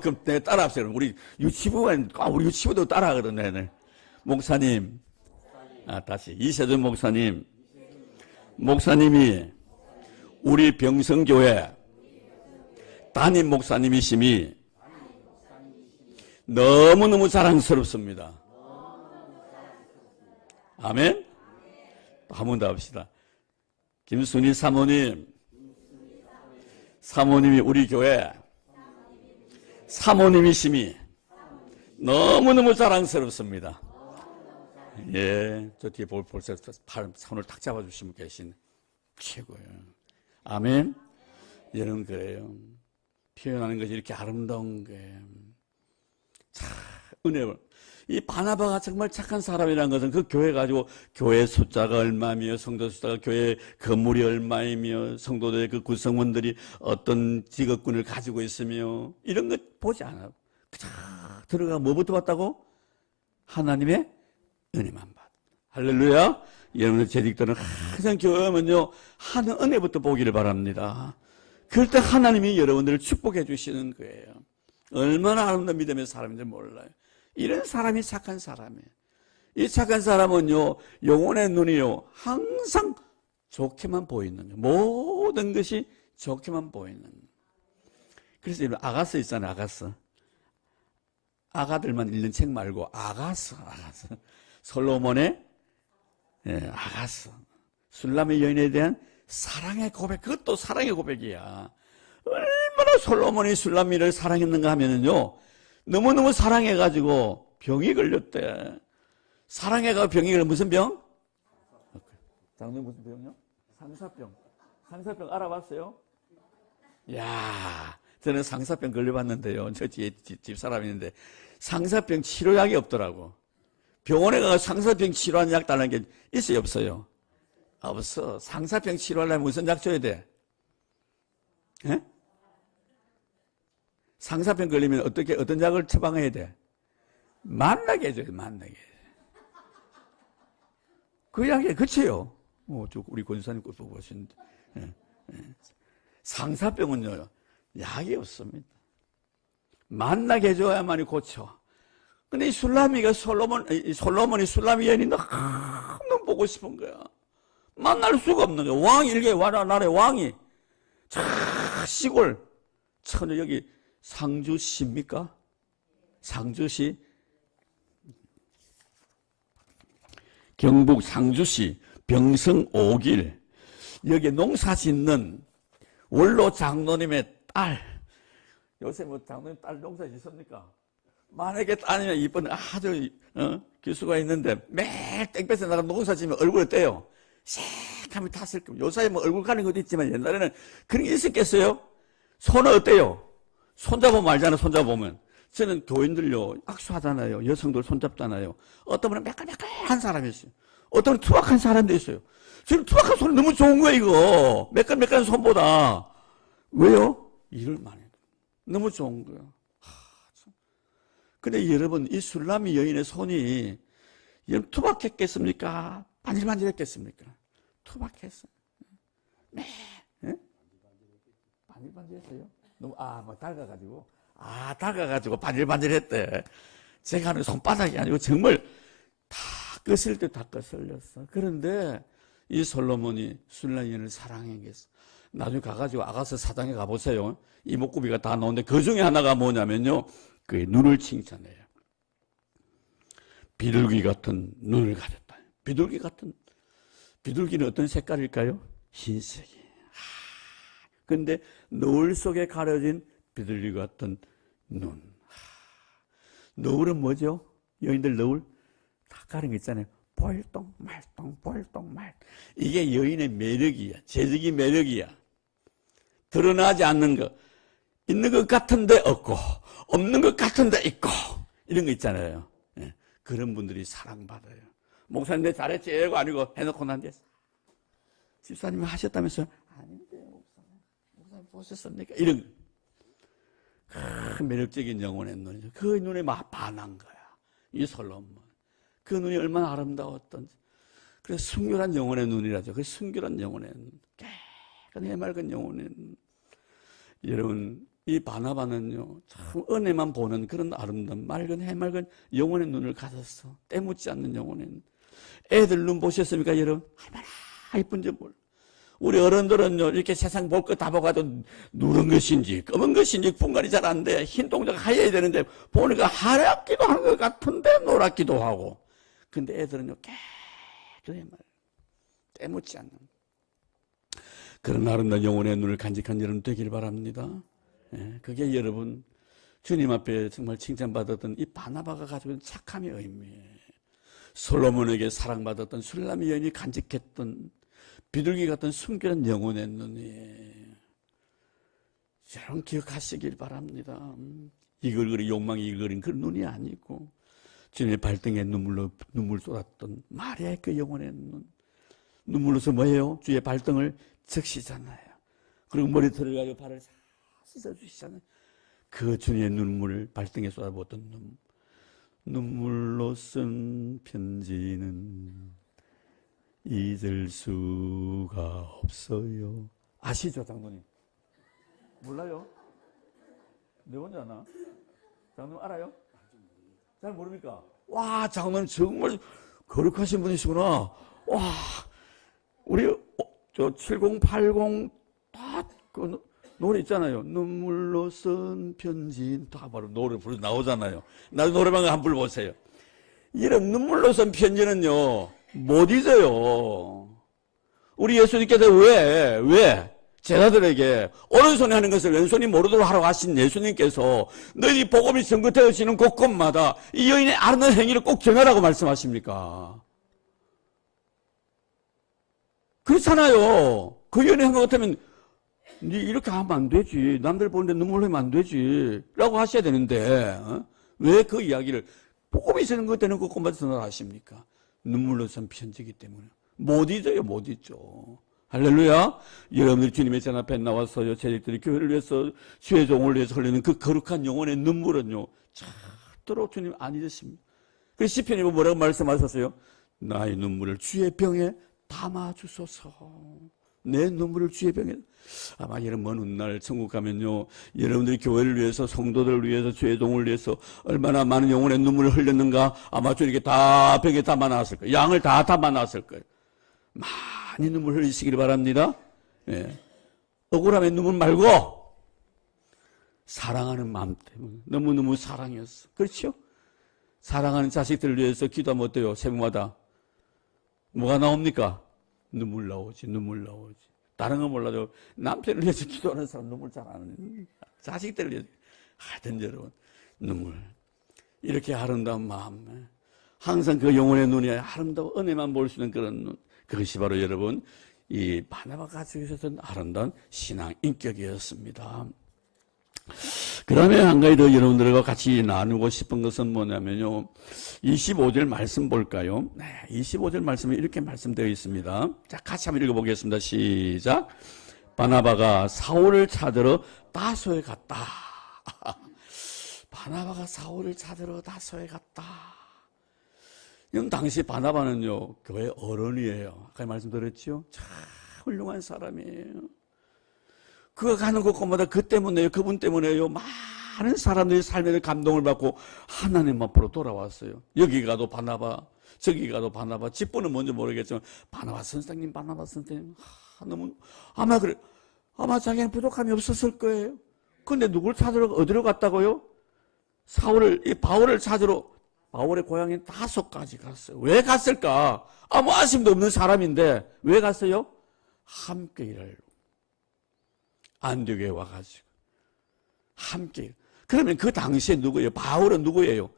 그럼 내가 따라합시다. 우리 유치부도 따라하거든요. 네. 목사님. 다시. 이세준 목사님이 우리 병성교회 담임 목사님이심이 너무너무 자랑스럽습니다. 아멘? 한 번 더 합시다. 김순희 사모님이 우리 교회 사모님이심이 너무너무 자랑스럽습니다. 예, 저 뒤에 벌써 손을 탁 잡아주시면 계신 최고예요. 아멘. 여러분, 그래요. 표현하는 것이 이렇게 아름다운 거예요. 자, 은혜를. 이 바나바가 정말 착한 사람이라는 것은 그 교회 가지고 교회 숫자가 얼마며 성도 숫자가 교회 건물이 얼마이며 성도들의 그 구성원들이 어떤 직업군을 가지고 있으며 이런 것 보지 않아요. 그저 들어가 뭐부터 봤다고? 하나님의 은혜만 봤. 할렐루야. 여러분들 재직들은 항상 교회 오면요 하는 은혜부터 보기를 바랍니다. 그럴 때 하나님이 여러분들을 축복해 주시는 거예요. 얼마나 아름다운 믿음의 사람인지 몰라요. 이런 사람이 착한 사람이에요. 이 착한 사람은요, 영혼의 눈이요, 항상 좋게만 보이는, 모든 것이 좋게만 보이는. 그래서 아가서 있잖아요, 아가서. 아가들만 읽는 책 말고, 아가서. 솔로몬의 아가서. 술람의 여인에 대한 사랑의 고백, 그것도 사랑의 고백이야. 얼마나 솔로몬이 술람이를 사랑했는가 하면은요, 너무너무 사랑해가지고 병이 걸렸대. 사랑해가 병이 걸려. 무슨 병? 장로님 무슨 병이요? 상사병. 상사병 알아봤어요? 야, 저는 상사병 걸려봤는데요. 저 뒤에 집사람이 있는데 상사병 치료약이 없더라고. 병원에 가서 상사병 치료하는 약 달라는 게 있어요, 없어요? 없어. 상사병 치료하려면 무슨 약 줘야 돼? 예? 상사병 걸리면 어떤 약을 처방해야 돼? 만나게 해줘요, 만나게. 그 약이, 그치요? 우리 권사님 꼭 보고 계시는데. 상사병은요, 약이 없습니다. 만나게 해줘야만이 고쳐. 근데 이 술라미가 솔로몬이 술라미 여인이 너무 보고 싶은 거야. 만날 수가 없는 거야. 왕이, 일개 나라의 왕이. 시골, 천여, 여기, 상주시입니까? 상주시, 경북 상주시 병성 5길 여기 농사 짓는 원로 장로님의 딸. 요새 뭐 장로님 딸 농사 짓습니까? 만약에 딸이면 이쁜 아주 교수가 있는데 매일 땡볕에 나가 농사 짓면 얼굴을 떼요. 새카면 탔을 겁니다. 요새 뭐 얼굴 가는 것도 있지만 옛날에는 그런 게 있었겠어요? 손은 어때요? 손잡으면 알잖아요, 손잡으면. 저는 교인들요, 악수하잖아요. 여성들 손잡잖아요. 어떤 분은 매끌매끌한 사람이 있어요. 어떤 분은 투박한 사람도 있어요. 지금 투박한 손이 너무 좋은 거예요, 이거. 매끌매끌한 손보다. 왜요? 일을 많이 해요. 너무 좋은 거예요. 근데 여러분, 이 술라미 여인의 손이 여러분 투박했겠습니까? 반질반질했겠습니까? 투박했어요. 네. 반질반질했어요? 너무, 닳아가지고 반질반질했대. 제가 하는 손바닥이 아니고 정말 다 껐을 때 다 거슬렸어. 그런데 이 솔로몬이 술라미를 사랑했어. 나중에 가가지고 아가서 사당에 가보세요. 이목구비가 다 나오는데 그 중에 하나가 뭐냐면요. 그 눈을 칭찬해요. 비둘기 같은 눈을 가졌다. 비둘기는 어떤 색깔일까요? 흰색이. 근데 노을 속에 가려진 비둘기 같은 눈. 노을은 뭐죠? 여인들 노을 다 가린 거 있잖아요. 볼똥말똥. 이게 여인의 매력이야. 재적인 매력이야. 드러나지 않는 거. 있는 것 같은데 없고 없는 것 같은데 있고 이런 거 있잖아요. 예. 그런 분들이 사랑받아요. 목사님 내 잘했지 이거 아니고 해놓고 난데 집사님이 하셨다면서요? 아닌데 목사님 보셨습니까? 이런 매력적인 영혼의 눈이죠. 그 눈에 막 반한 거야. 이 솔로몬. 그 눈이 얼마나 아름다웠던지. 그래서 순결한 영혼의 눈이라죠. 그 순결한 영혼의 눈. 깨끗한 해맑은 영혼의 눈. 여러분, 이 바나바는요, 참 은혜만 보는 그런 아름다운 맑은 해맑은 영혼의 눈을 가졌어. 때묻지 않는 영혼의 눈. 애들 눈 보셨습니까, 여러분? 얼마나 예쁜지 몰라. 우리 어른들은요, 이렇게 세상 볼 거 다 보고도 누런 것인지, 검은 것인지 분간이 잘 안 돼. 흰 동자가 하얘야 되는데, 보니까 하얗기도 한 것 같은데, 노랗기도 하고. 근데 애들은요, 깨끗해 말이에요. 때묻지 않는. 그런 아름다운 영혼의 눈을 간직한 여러분 되길 바랍니다. 예, 그게 여러분, 주님 앞에 정말 칭찬받았던 이 바나바가 가지고 있는 착함의 의미, 솔로몬에게 사랑받았던 술람의 여인이 간직했던 비둘기 같은 숨결한 영혼의 눈이, 여러분 기억하시길 바랍니다. 이글거리 욕망이 이글거린 그 눈이 아니고 주님의 발등에 눈물 쏟았던 마리아의 그 영혼의 눈물로서 뭐예요? 주의 발등을 적시잖아요. 그리고 머리털을 가지고 발을 씻어주시잖아요. 그 주님의 눈물을 발등에 쏟아부었던 눈물로 쓴 편지는 잊을 수가 없어요. 아시죠, 장로님? 몰라요? 내 혼자 아나? 장로님 알아요? 잘 모릅니까? 와, 장로님 정말 거룩하신 분이시구나. 와, 우리 저 7080 다 그 노래 있잖아요. 눈물로 쓴 편지 다 바로 노래 부르 나오잖아요. 나도 노래방에 한번 불러보세요. 이런 눈물로 쓴 편지는요 못 잊어요. 우리 예수님께서 왜 제자들에게 오른손에 하는 것을 왼손이 모르도록 하라고 하신 예수님께서 너희 복음이 전거되어지는 곳곳마다 이 여인의 아름다운 행위를 꼭 정하라고 말씀하십니까? 그렇잖아요. 그 여인의 한 것 같으면 니 이렇게 하면 안 되지, 남들 보는데 눈물 흘리면 안 되지 라고 하셔야 되는데 왜 그 이야기를 복음이 있는 것 되는 곳곳마다 전하십니까? 눈물로 쓴 편지이기 때문에 못 잊어요. 못 잊죠. 할렐루야. 여러분들이 주님의 전 앞에 나와서요, 제자들이 교회를 위해서 주의 종을 위해서 흘리는 그 거룩한 영혼의 눈물은요 절대로 주님 안 잊으십니다. 그 시편이 뭐라고 말씀하셨어요? 나의 눈물을 주의 병에 담아주소서. 내 눈물을 주의 병에. 아마 이런 먼 훗날 천국 가면요, 여러분들이 교회를 위해서, 성도들을 위해서, 주의 종을 위해서 얼마나 많은 영혼의 눈물을 흘렸는가 아마 주님께 다 병에 담아놨을 거예요. 양을 다 담아놨을 거예요. 많이 눈물 흘리시길 바랍니다. 예. 억울함의 눈물 말고 사랑하는 마음 때문에 너무너무 사랑했어. 그렇죠? 사랑하는 자식들을 위해서 기도하면 어때요? 새벽마다 뭐가 나옵니까? 눈물 나오지. 다른 건 몰라도 남편을 위해서 기도하는 사람 눈물 잘 안 하는, 자식들을 위해서. 하여튼 여러분, 눈물, 이렇게 아름다운 마음, 항상 그 영혼의 눈이 아름다운 은혜만 볼 수 있는 그런 눈, 그것이 바로 여러분 이 바나바가 가지고 있었던 아름다운 신앙 인격이었습니다. 그다음에 한 가지 더 여러분들과 같이 나누고 싶은 것은 뭐냐면요, 25절 말씀 볼까요? 네, 25절 말씀에 이렇게 말씀되어 있습니다. 자, 같이 한번 읽어보겠습니다. 시작. 바나바가 사울을 찾으러 다소에 갔다. 바나바가 사울을 찾으러 다소에 갔다. 이건 당시 바나바는요 교회 어른이에요. 아까 말씀드렸죠? 참 훌륭한 사람이에요. 그가 가는 곳곳마다 그분 때문에요 많은 사람들이 삶에 감동을 받고 하나님 앞으로 돌아왔어요. 여기 가도 바나바, 저기 가도 바나바. 직분은 뭔지 모르겠지만 바나바 선생님 너무 아마 자기는 부족함이 없었을 거예요. 근데 누굴 찾으러 어디로 갔다고요? 바울을 찾으러 바울의 고향인 다소까지 갔어요. 왜 갔을까? 아무 아쉬움도 없는 사람인데 왜 갔어요? 함께 일하려고. 안디옥에 와가지고 함께. 그러면 그 당시에 누구예요? 바울은 누구예요?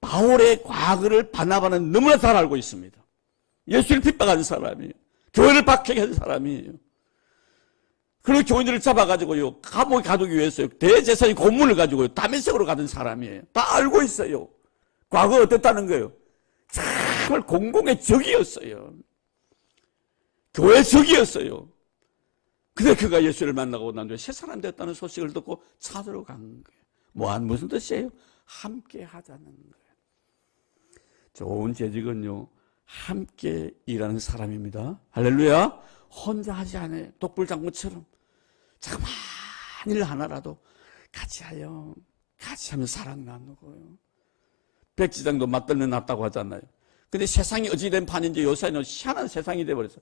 바울의 과거를 바나바는 너무나 잘 알고 있습니다. 예수를 핍박한 사람이에요. 교회를 박해한 사람이에요. 그리고 교인들을 잡아가지고요 감옥에 가두기 위해서요 대제사장 고문을 가지고요 다메섹으로 가던 사람이에요. 다 알고 있어요. 과거 어땠다는 거예요? 정말 공공의 적이었어요. 교회 적이었어요. 근데 그가 예수를 만나고 난 뒤에 새 사람 됐다는 소식을 듣고 찾으러 간 거예요. 무슨 뜻이에요? 함께 하자는 거예요. 좋은 재직은요 함께 일하는 사람입니다. 할렐루야. 혼자 하지 않아요. 독불장군처럼 자그마한 일 하나라도 같이 하면 사랑 나누고요. 백지장도 맞들면 낫다고 하잖아요. 근데 세상이 어찌된 판인지 요새는 희한한 세상이 돼버렸어요.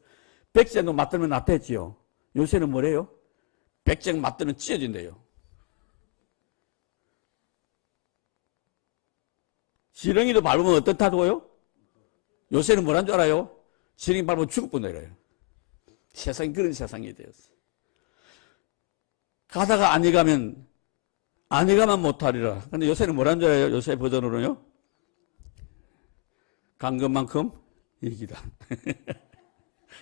백지장도 맞들면 낫대지요. 요새는 뭐래요? 백지장 맞들면 찢어진대요. 지렁이도 밟으면 어떻다고요? 요새는 뭐란 줄 알아요? 지렁이 밟으면 죽을 뻔해요. 세상이 그런 세상이 되었어요. 가다가 안이 가면 아내가만 못하리라. 근데 요새는 뭐라는 줄 알아요? 요새 버전으로요? 간 것만큼 이기다.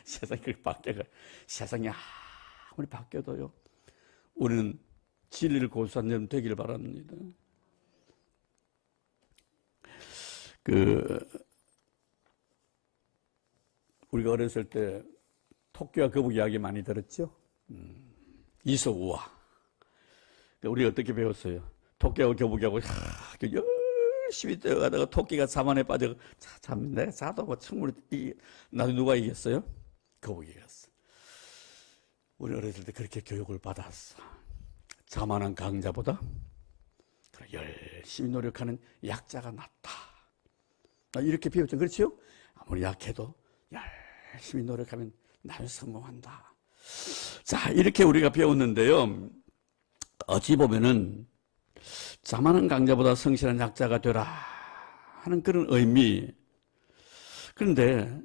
세상이 그렇게 바뀌어가. 세상이 아무리 바뀌어도요, 우리는 진리를 고수한 점 되기를 바랍니다. 우리가 어렸을 때 토끼와 거북이 이야기 많이 들었죠? 이소우화. 우리가 어떻게 배웠어요? 토끼하고 거북이하고 열심히 뛰어가다가 토끼가 사만에 빠져 내가 자도 뭐 충분히 나도 누가 이겼어요? 거북이가 이겼어. 우리 어렸을 때 그렇게 교육을 받았어. 자만한 강자보다 열심히 노력하는 약자가 낫다. 이렇게 배웠죠. 그렇죠? 아무리 약해도 열심히 노력하면 나는 성공한다. 자, 이렇게 우리가 배웠는데요. 어찌 보면은 자만한 강자보다 성실한 약자가 되라 하는 그런 의미. 그런데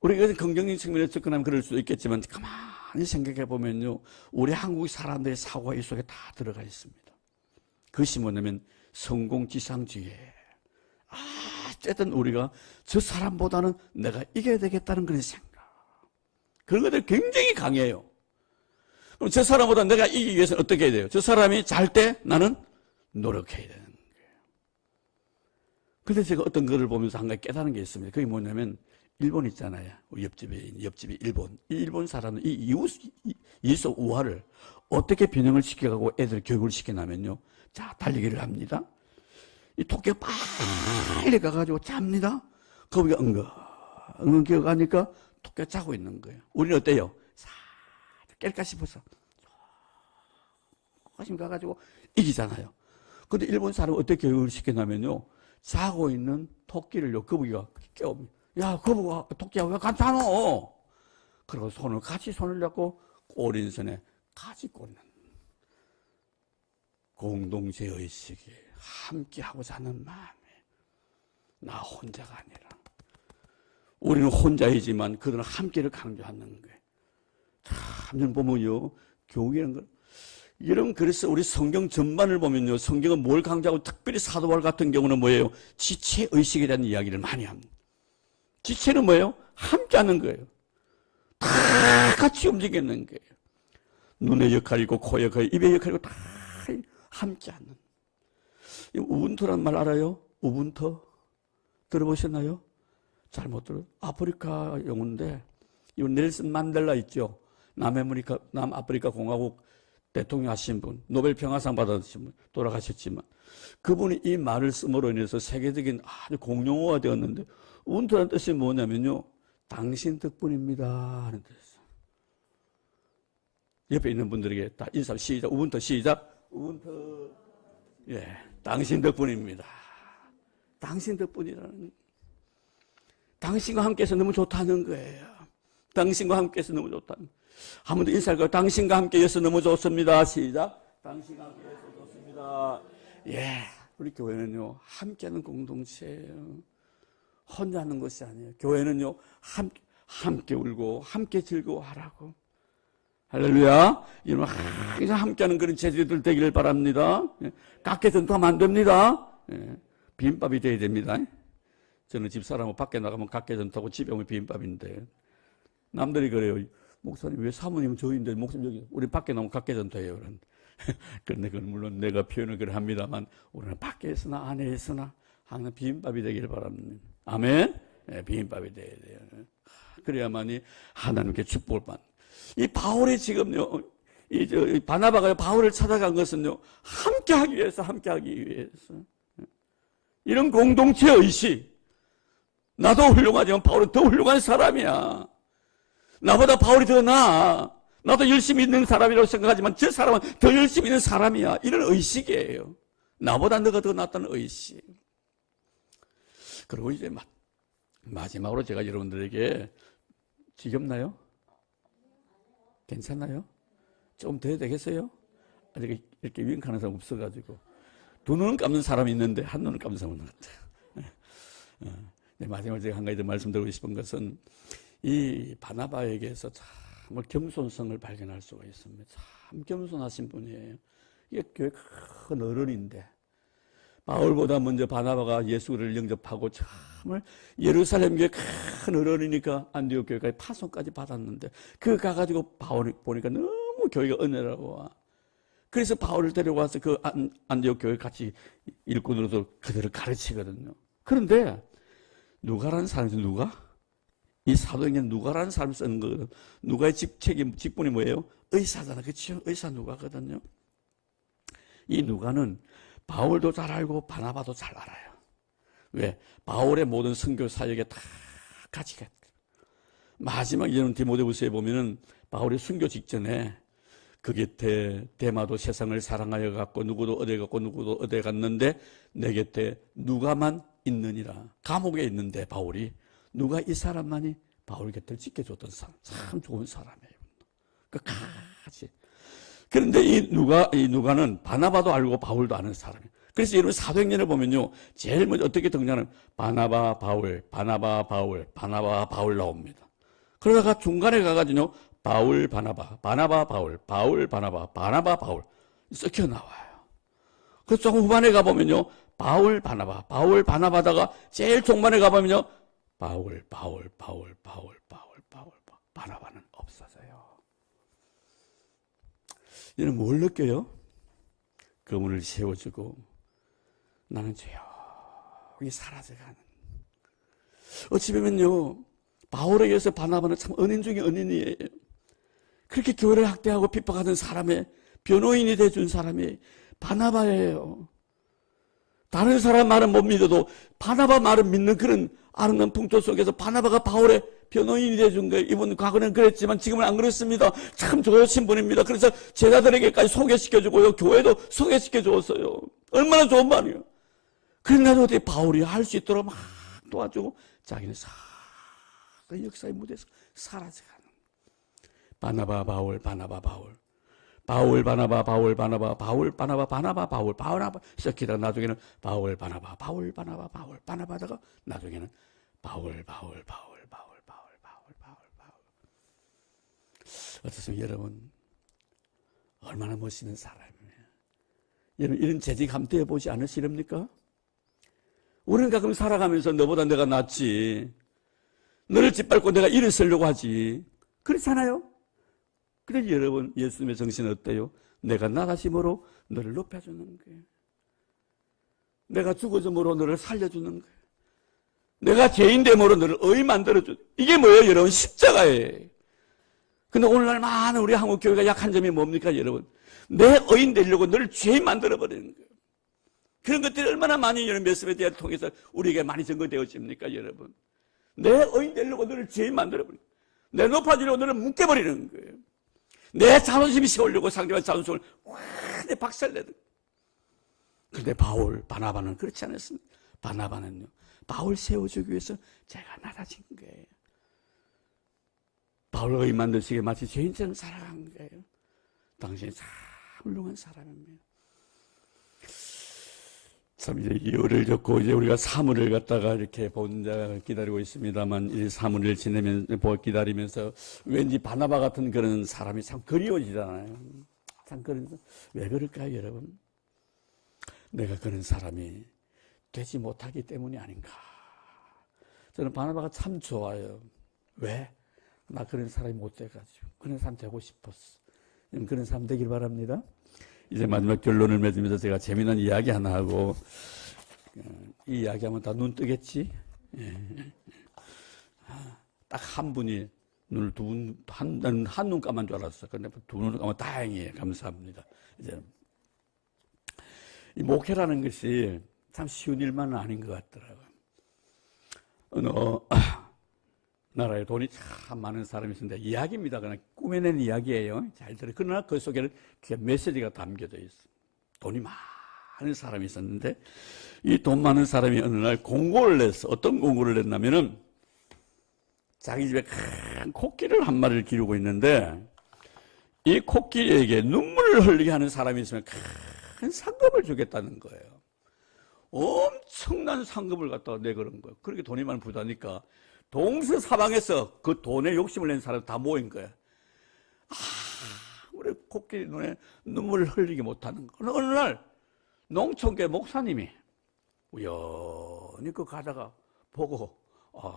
우리가 긍정적인 측면에서 접근하면 그럴 수도 있겠지만 가만히 생각해 보면요, 우리 한국 사람들의 사고가 이 속에 다 들어가 있습니다. 그것이 뭐냐면 성공지상주의예요. 어쨌든 우리가 저 사람보다는 내가 이겨야 되겠다는 그런 생각. 그런 것들이 굉장히 강해요. 그럼 저 사람보다 내가 이기기 위해서는 어떻게 해야 돼요? 저 사람이 잘 때 나는 노력해야 되는 거예요. 그런데 제가 어떤 거를 보면서 한 가지 깨달은 게 있습니다. 그게 뭐냐면 일본 있잖아요. 우리 옆집이 일본. 이 일본 사람은 이 이소 우화를 어떻게 변형을 시켜가고 애들 교육을 시키냐면요. 자, 달리기를 합니다. 이 토끼가 빨리 가가지고 잡니다. 거기가 엉엉 기어가니까 토끼가 자고 있는 거예요. 우리는 어때요? 깰까 싶어서 조금 가가지고 이기잖아요. 근데 일본 사람은 어떻게 교육을 시키냐면요, 자고 있는 토끼를요, 거북이가 깨웁니다. 야, 거북아, 토끼야, 왜 괜찮어? 그리고 같이 손을 잡고 꼬린선에 같이 꽂는 공동체 의식이 함께하고자 하는 마음이, 나 혼자가 아니라 우리는 혼자이지만 그들은 함께를 강조하는 거예요. 참 보면요, 교육이라는 걸, 여러분, 그래서 우리 성경 전반을 보면요, 성경은 뭘 강조하고, 특별히 사도 바울 같은 경우는 뭐예요? 지체 의식에 대한 이야기를 많이 합니다. 지체는 뭐예요? 함께 하는 거예요. 다 같이 움직이는 거예요. 눈의 역할이고, 코 역할이고, 입의 역할이고, 다 함께 하는. 우분투란 말 알아요? 우분투 들어보셨나요? 잘 못 들어요. 아프리카 용어인데, 이 넬슨 만델라 있죠? 남아프리카 공화국 대통령 하신 분, 노벨 평화상 받으신 분, 돌아가셨지만, 그분이 이 말을 씀으로 인해서 세계적인 아주 공용어가 되었는데, 우분투라는 뜻이 뭐냐면요, 당신 덕분입니다 하는 뜻이에요. 옆에 있는 분들에게 다 인사, 시작, 우분투, 시작, 우분투, 예, 당신 덕분입니다. 당신 덕분이라는, 당신과 함께해서 너무 좋다는 거예요. 당신과 함께해서 너무 좋다는 거예요. 한 번 더 인사할 거예요. 당신과 함께해서 너무 좋습니다. 시작. 당신과 함께해서 좋습니다. 예, 우리 교회는요, 함께하는 공동체예요. 혼자 하는 것이 아니에요. 교회는요, 함께 울고 함께 즐거워하라고. 할렐루야. 여러분, 항상 함께하는 그런 제자들 되기를 바랍니다. 각계 전투하면 안 됩니다. 비빔밥이 돼야 됩니다. 저는 집사람하고 밖에 나가면 각계 전투하고 집에 오면 비빔밥인데, 남들이 그래요. 목사님, 왜 사모님은 저인데 목사님 여기, 우리 밖에 나오면 각계 전투해요. 그런데 그건 물론 내가 표현을 그래 합니다만, 우리는 밖에 있으나 안에 있으나 항상 비빔밥이 되기를 바랍니다. 아멘? 네, 비빔밥이 돼야 돼요. 그래야만이 하나님께 축복을 받는. 이 바울이 지금요, 바나바가 바울을 찾아간 것은요, 함께하기 위해서. 이런 공동체 의식. 나도 훌륭하지만 바울은 더 훌륭한 사람이야. 나보다 바울이 더 나아. 나도 열심히 있는 사람이라고 생각하지만 저 사람은 더 열심히 있는 사람이야. 이런 의식이에요. 나보다 너가 더 낫다는 의식. 그리고 이제 마지막으로 제가 여러분들에게, 지겹나요? 괜찮나요? 좀 더 해야 되겠어요? 아직 이렇게 윙크하는 사람 없어가지고. 두 눈은 감는 사람이 있는데 한 눈은 감는 사람은 없는 것 같아요. 마지막으로 제가 한 가지 더 말씀드리고 싶은 것은, 이 바나바에게서 참 겸손성을 발견할 수가 있습니다. 참 겸손하신 분이에요. 이게 교회 큰 어른인데 바울보다 먼저 바나바가 예수를 영접하고 정말 예루살렘 교회 큰 어른이니까 안디옥 교회까지 파송까지 받았는데 그 가가지고 바울 보니까 너무 교회가 은혜라고. 그래서 바울을 데려와서 그 안디옥 교회 같이 일꾼으로서 그들을 가르치거든요. 그런데 누가라는 사람이 누가? 이 사도행전 누가라는 사람이 쓰는 거거든. 누가의 직분이 뭐예요? 의사잖아. 그렇죠? 의사 누가거든요. 이 누가는 바울도 잘 알고 바나바도 잘 알아요. 왜? 바울의 모든 선교 사역에 다 같이 갔거든. 마지막 이런 디모데후서에 보면은 바울이 순교 직전에 그 곁에 데마도 세상을 사랑하여 갔고 누구도 어디 갔고 누구도 어디 갔는데 내 곁에 누가만 있느니라. 감옥에 있는데 바울이 누가 이 사람만이 바울 곁을 지켜줬던 사람, 참 좋은 사람이에요. 끝까지. 그런데 이 누가는 바나바도 알고 바울도 아는 사람이에요. 그래서 여러분 사도행전을 보면요, 제일 먼저 어떻게 등장하는 바나바 바울, 바나바 바울, 바나바 바울 나옵니다. 그러다가 중간에 가가지고 바울 바나바, 바나바 바울, 바울 바나바, 바나바 바울 섞여 나와요. 그래서 조금 후반에 가보면요, 바울 바나바, 바울 바나바다가 제일 중반에 가보면요, 바울 바나바는 없어져요. 얘는 뭘 느껴요? 그분을 세워주고 나는 조용히 사라져가는. 어찌 보면요, 바울에 의해서 바나바는 참 은인 중에 은인이에요. 그렇게 교회를 학대하고 핍박하던 사람의 변호인이 돼준 사람이 바나바예요. 다른 사람 말은 못 믿어도 바나바 말은 믿는 그런 아름다운 풍토 속에서 바나바가 바울의 변호인이 돼준 거예요. 이분 과거는 그랬지만 지금은 안 그렇습니다. 참 좋으신 분입니다. 그래서 제자들에게까지 소개시켜주고요, 교회도 소개시켜줬어요. 얼마나 좋은 말이에요. 그런데도 어떻게 바울이 할 수 있도록 막 도와주고 자기는 그 역사의 무대에서 사라져가는. 바나바 바울, 바나바 바울, 바울 바나바 바울 바나바 바울 바나바 바나바 바울 바나바 섞이다가 나중에는 바울 바나바 바울 바나바 바울 바나바다가 나중에는 바울 바울 바울 바울 바울 바울 바울 바울. 어떠세요 여러분? 얼마나 멋있는 사람이에요. 여러분 이런 재직 함께 해보지 않으시렵니까? 우리는 가끔 살아가면서 너보다 내가 낫지, 너를 짓밟고 내가 일을 쓰려고 하지, 그렇잖아요. 그래서 여러분 예수님의 정신은 어때요? 내가 나가심으로 너를 높여주는 거예요. 내가 죽어줌으로 너를 살려주는 거예요. 내가 죄인됨으로 너를 의인 만들어주는. 이게 뭐예요 여러분? 십자가예요. 근데 오늘날 많은 우리 한국 교회가 약한 점이 뭡니까 여러분? 내 의인 되려고 너를 죄인 만들어버리는 거예요. 그런 것들이 얼마나 많이 여러분 말씀에 대해 통해서 우리에게 많이 증거되어집니까 여러분? 내 의인 되려고 너를 죄인 만들어버리는 거예요. 내 높아지려고 너를 묶여버리는 거예요. 내 자존심이 세우려고 상대방 자존심을 완전히 박살내는 거예요. 그런데 바울, 바나바는 그렇지 않았습니다. 바나바는요, 바울 세워주기 위해서 제가 낮아진 거예요. 바울을 의인 만드시기에 마치 죄인처럼 살아간 거예요. 당신이 참 훌륭한 사람입니다. 참 이제 2월을 겪고 이제 우리가 사물을 갖다가 이렇게 본자 기다리고 있습니다만, 이 사물을 기다리면서 왠지 바나바 같은 그런 사람이 참 그리워지잖아요. 참 왜 그럴까요 여러분? 내가 그런 사람이 되지 못하기 때문이 아닌가. 저는 바나바가 참 좋아요. 왜? 나 그런 사람이 못 돼가지고 그런 사람 되고 싶었어. 그런 사람 되길 바랍니다. 이제 마지막 결론을 맺으면서 제가 재미난 이야기 하나 하고, 이 이야기하면 다 눈 뜨겠지? 딱 한 분이 눈을 한눈 감은 줄 알았어. 그런데 두 눈을 감아 다행이에요. 감사합니다. 이제 이 목회라는 것이 참 쉬운 일만은 아닌 것 같더라고요. 어느 나라에 돈이 참 많은 사람이 있는데, 이야기입니다. 그냥 꾸며낸 이야기예요. 잘 들어요. 그러나 그 속에는 메시지가 담겨져 있어요. 돈이 많은 사람이 있었는데, 이 돈 많은 사람이 어느 날 공고를 냈어. 어떤 공고를 냈냐면은, 자기 집에 큰 코끼리를 한 마리를 기르고 있는데, 이 코끼리에게 눈물을 흘리게 하는 사람이 있으면 큰 상금을 주겠다는 거예요. 엄청난 상금을 갖다가 내걸은 거예요. 그렇게 돈이 많은 부자니까 동서사방에서 그 돈에 욕심을 낸 사람 다 모인 거야. 우리 코끼리 눈에 눈물을 흘리게 못하는 거예요. 어느 날 농촌계 목사님이 우연히 그 가다가 보고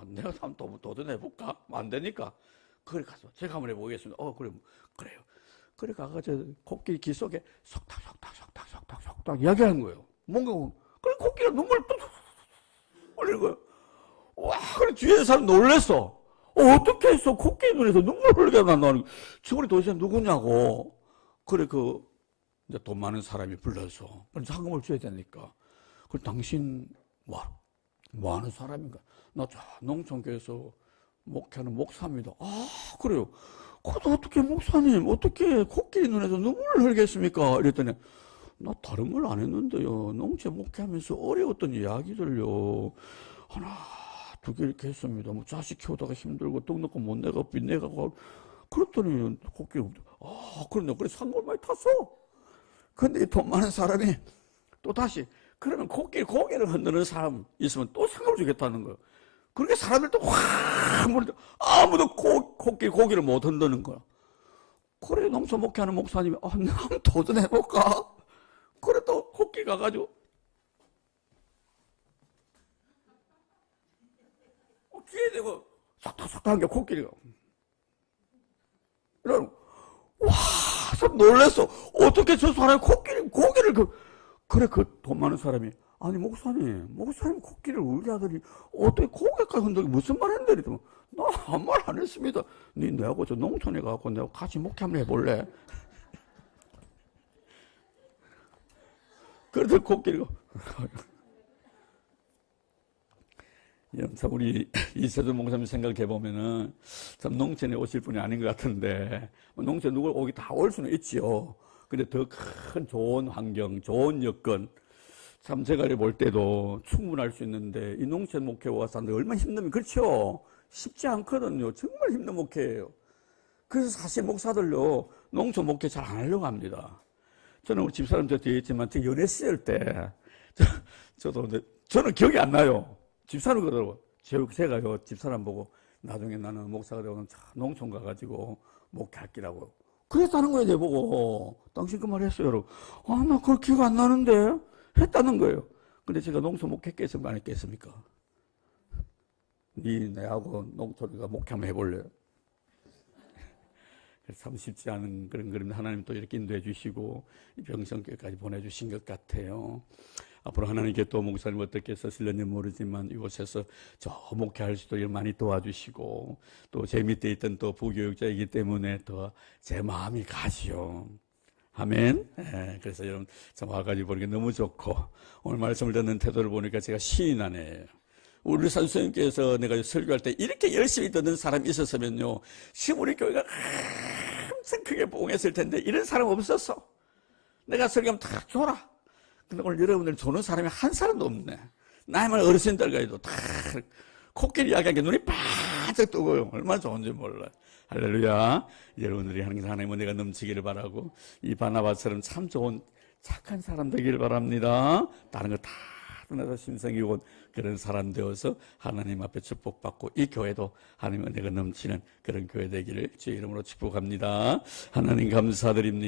내가 한번 도전해볼까? 안 되니까. 그래 가서 제가 한번 해보겠습니다. 그래요. 그래 가가지고 코끼리 귀 속에 속닥 이야기하는 거예요. 뭔가 그래 코끼리가 눈물을 뚝 흘리는 거예요. 와, 그래 뒤에 사람 놀랬어. 어떻게 했어? 코끼리 눈에서 눈물 흘리게 난다는. 저번에 도대체 누구냐고. 그래 이제 돈 많은 사람이 불러서 상금을 줘야 되니까. 그래 당신 뭐 하는 사람인가? 나 저 농촌교회에서 목회하는 목사입니다. 그래요. 그것도 어떻게 목사님 어떻게 코끼리 눈에서 눈물을 흘리겠습니까? 이랬더니 나 다른 걸 안 했는데요. 농촌 목회하면서 어려웠던 이야기들요. 하나 두 개 이렇게 했습니다. 뭐 자식 키우다가 힘들고 떡 넣고 못 내가 빚내가고 그랬더니 코끼리 그런데 그래 상골 많이 탔어. 근데 돈 많은 사람이 또 다시 그러면 코끼리 고개를 흔드는 사람 있으면 또 상을 주겠다는 거예요. 그렇게 사람들 또 확 아무도 코끼리 고개를 못 흔드는 거야. 그래 농촌 목회하는 목사님이 나 한번 도전해볼까? 그래 또 코끼리 가가지고 귀에 대고 속닥속닥 한 게 코끼리가 이러고 와 놀랬어. 어떻게 저 사람이 고개를 그래 그 돈 많은 사람이 아니 목사님 코끼리를 울게 하더니 어떻게 고개까지 흔들기 무슨 말 했는데 이랬더니 나 아무 말 안 했습니다. 내하고 저 농촌에 가고 내가 같이 목회 한번 해볼래? 그래도 코끼리가 참 우리 이세준 목사님 생각해 보면은 참 농촌에 오실 분이 아닌 것 같은데 농촌에 누굴 오기 다 올 수는 있지요. 근데 더 큰 좋은 환경, 좋은 여건 참 제가 볼 때도 충분할 수 있는데 이 농촌 목회 와서 사람들 얼마나 힘들면 그렇죠. 쉽지 않거든요. 정말 힘든 목회예요. 그래서 사실 목사들요 농촌 목회 잘 안 하려고 합니다. 저는 우리 집사람 저 뒤에 있지만 제 연애 시절 때 저도 저는 기억이 안 나요. 집사람 그러더라고. 제가요 집사람 보고 나중에 나는 목사가 되고 농촌 가가지고 목회할 기라고 그랬다는 거예요. 내보고 당신 그 말 했어요. 여러분. 나 그걸 기억 안 나는데 했다는 거예요. 근데 제가 농촌 목회했겠습니까 안 했겠습니까? 내하고 농촌이가 목회 한번 해볼래요? 참 쉽지 않은 그런 그림 하나님 또 이렇게 인도해 주시고 병성교회까지 보내주신 것 같아요. 앞으로 하나님께 또 목사님 어떻게 쓰실는지 모르지만 이곳에서 저 목회할 수도 많이 도와주시고 또 제 밑에 있던 또 부교육자이기 때문에 더 제 마음이 가시오. 아멘. 그래서 여러분 참 와가지고 보니까 너무 좋고 오늘 말씀을 듣는 태도를 보니까 제가 신이 나네요. 우리 선생님께서 내가 설교할 때 이렇게 열심히 듣는 사람이 있었으면요 지금 우리 교회가 엄청 크게 부흥했을 텐데 이런 사람 없었어. 내가 설교하면 다 줘라. 근데 오늘 여러분들 조는 사람이 한 사람도 없네. 나이만 어르신들까지도 다 코끼리 이야기하는 게 눈이 반짝 뜨고요. 얼마나 좋은지 몰라. 할렐루야. 여러분들이 하나님은 내가 넘치기를 바라고 이 바나바처럼 참 좋은 착한 사람 되기를 바랍니다. 다른 거 다 떠나서 심성이 온 그런 사람 되어서 하나님 앞에 축복받고 이 교회도 하나님의 은혜가 넘치는 그런 교회 되기를 주의 이름으로 축복합니다. 하나님 감사드립니다.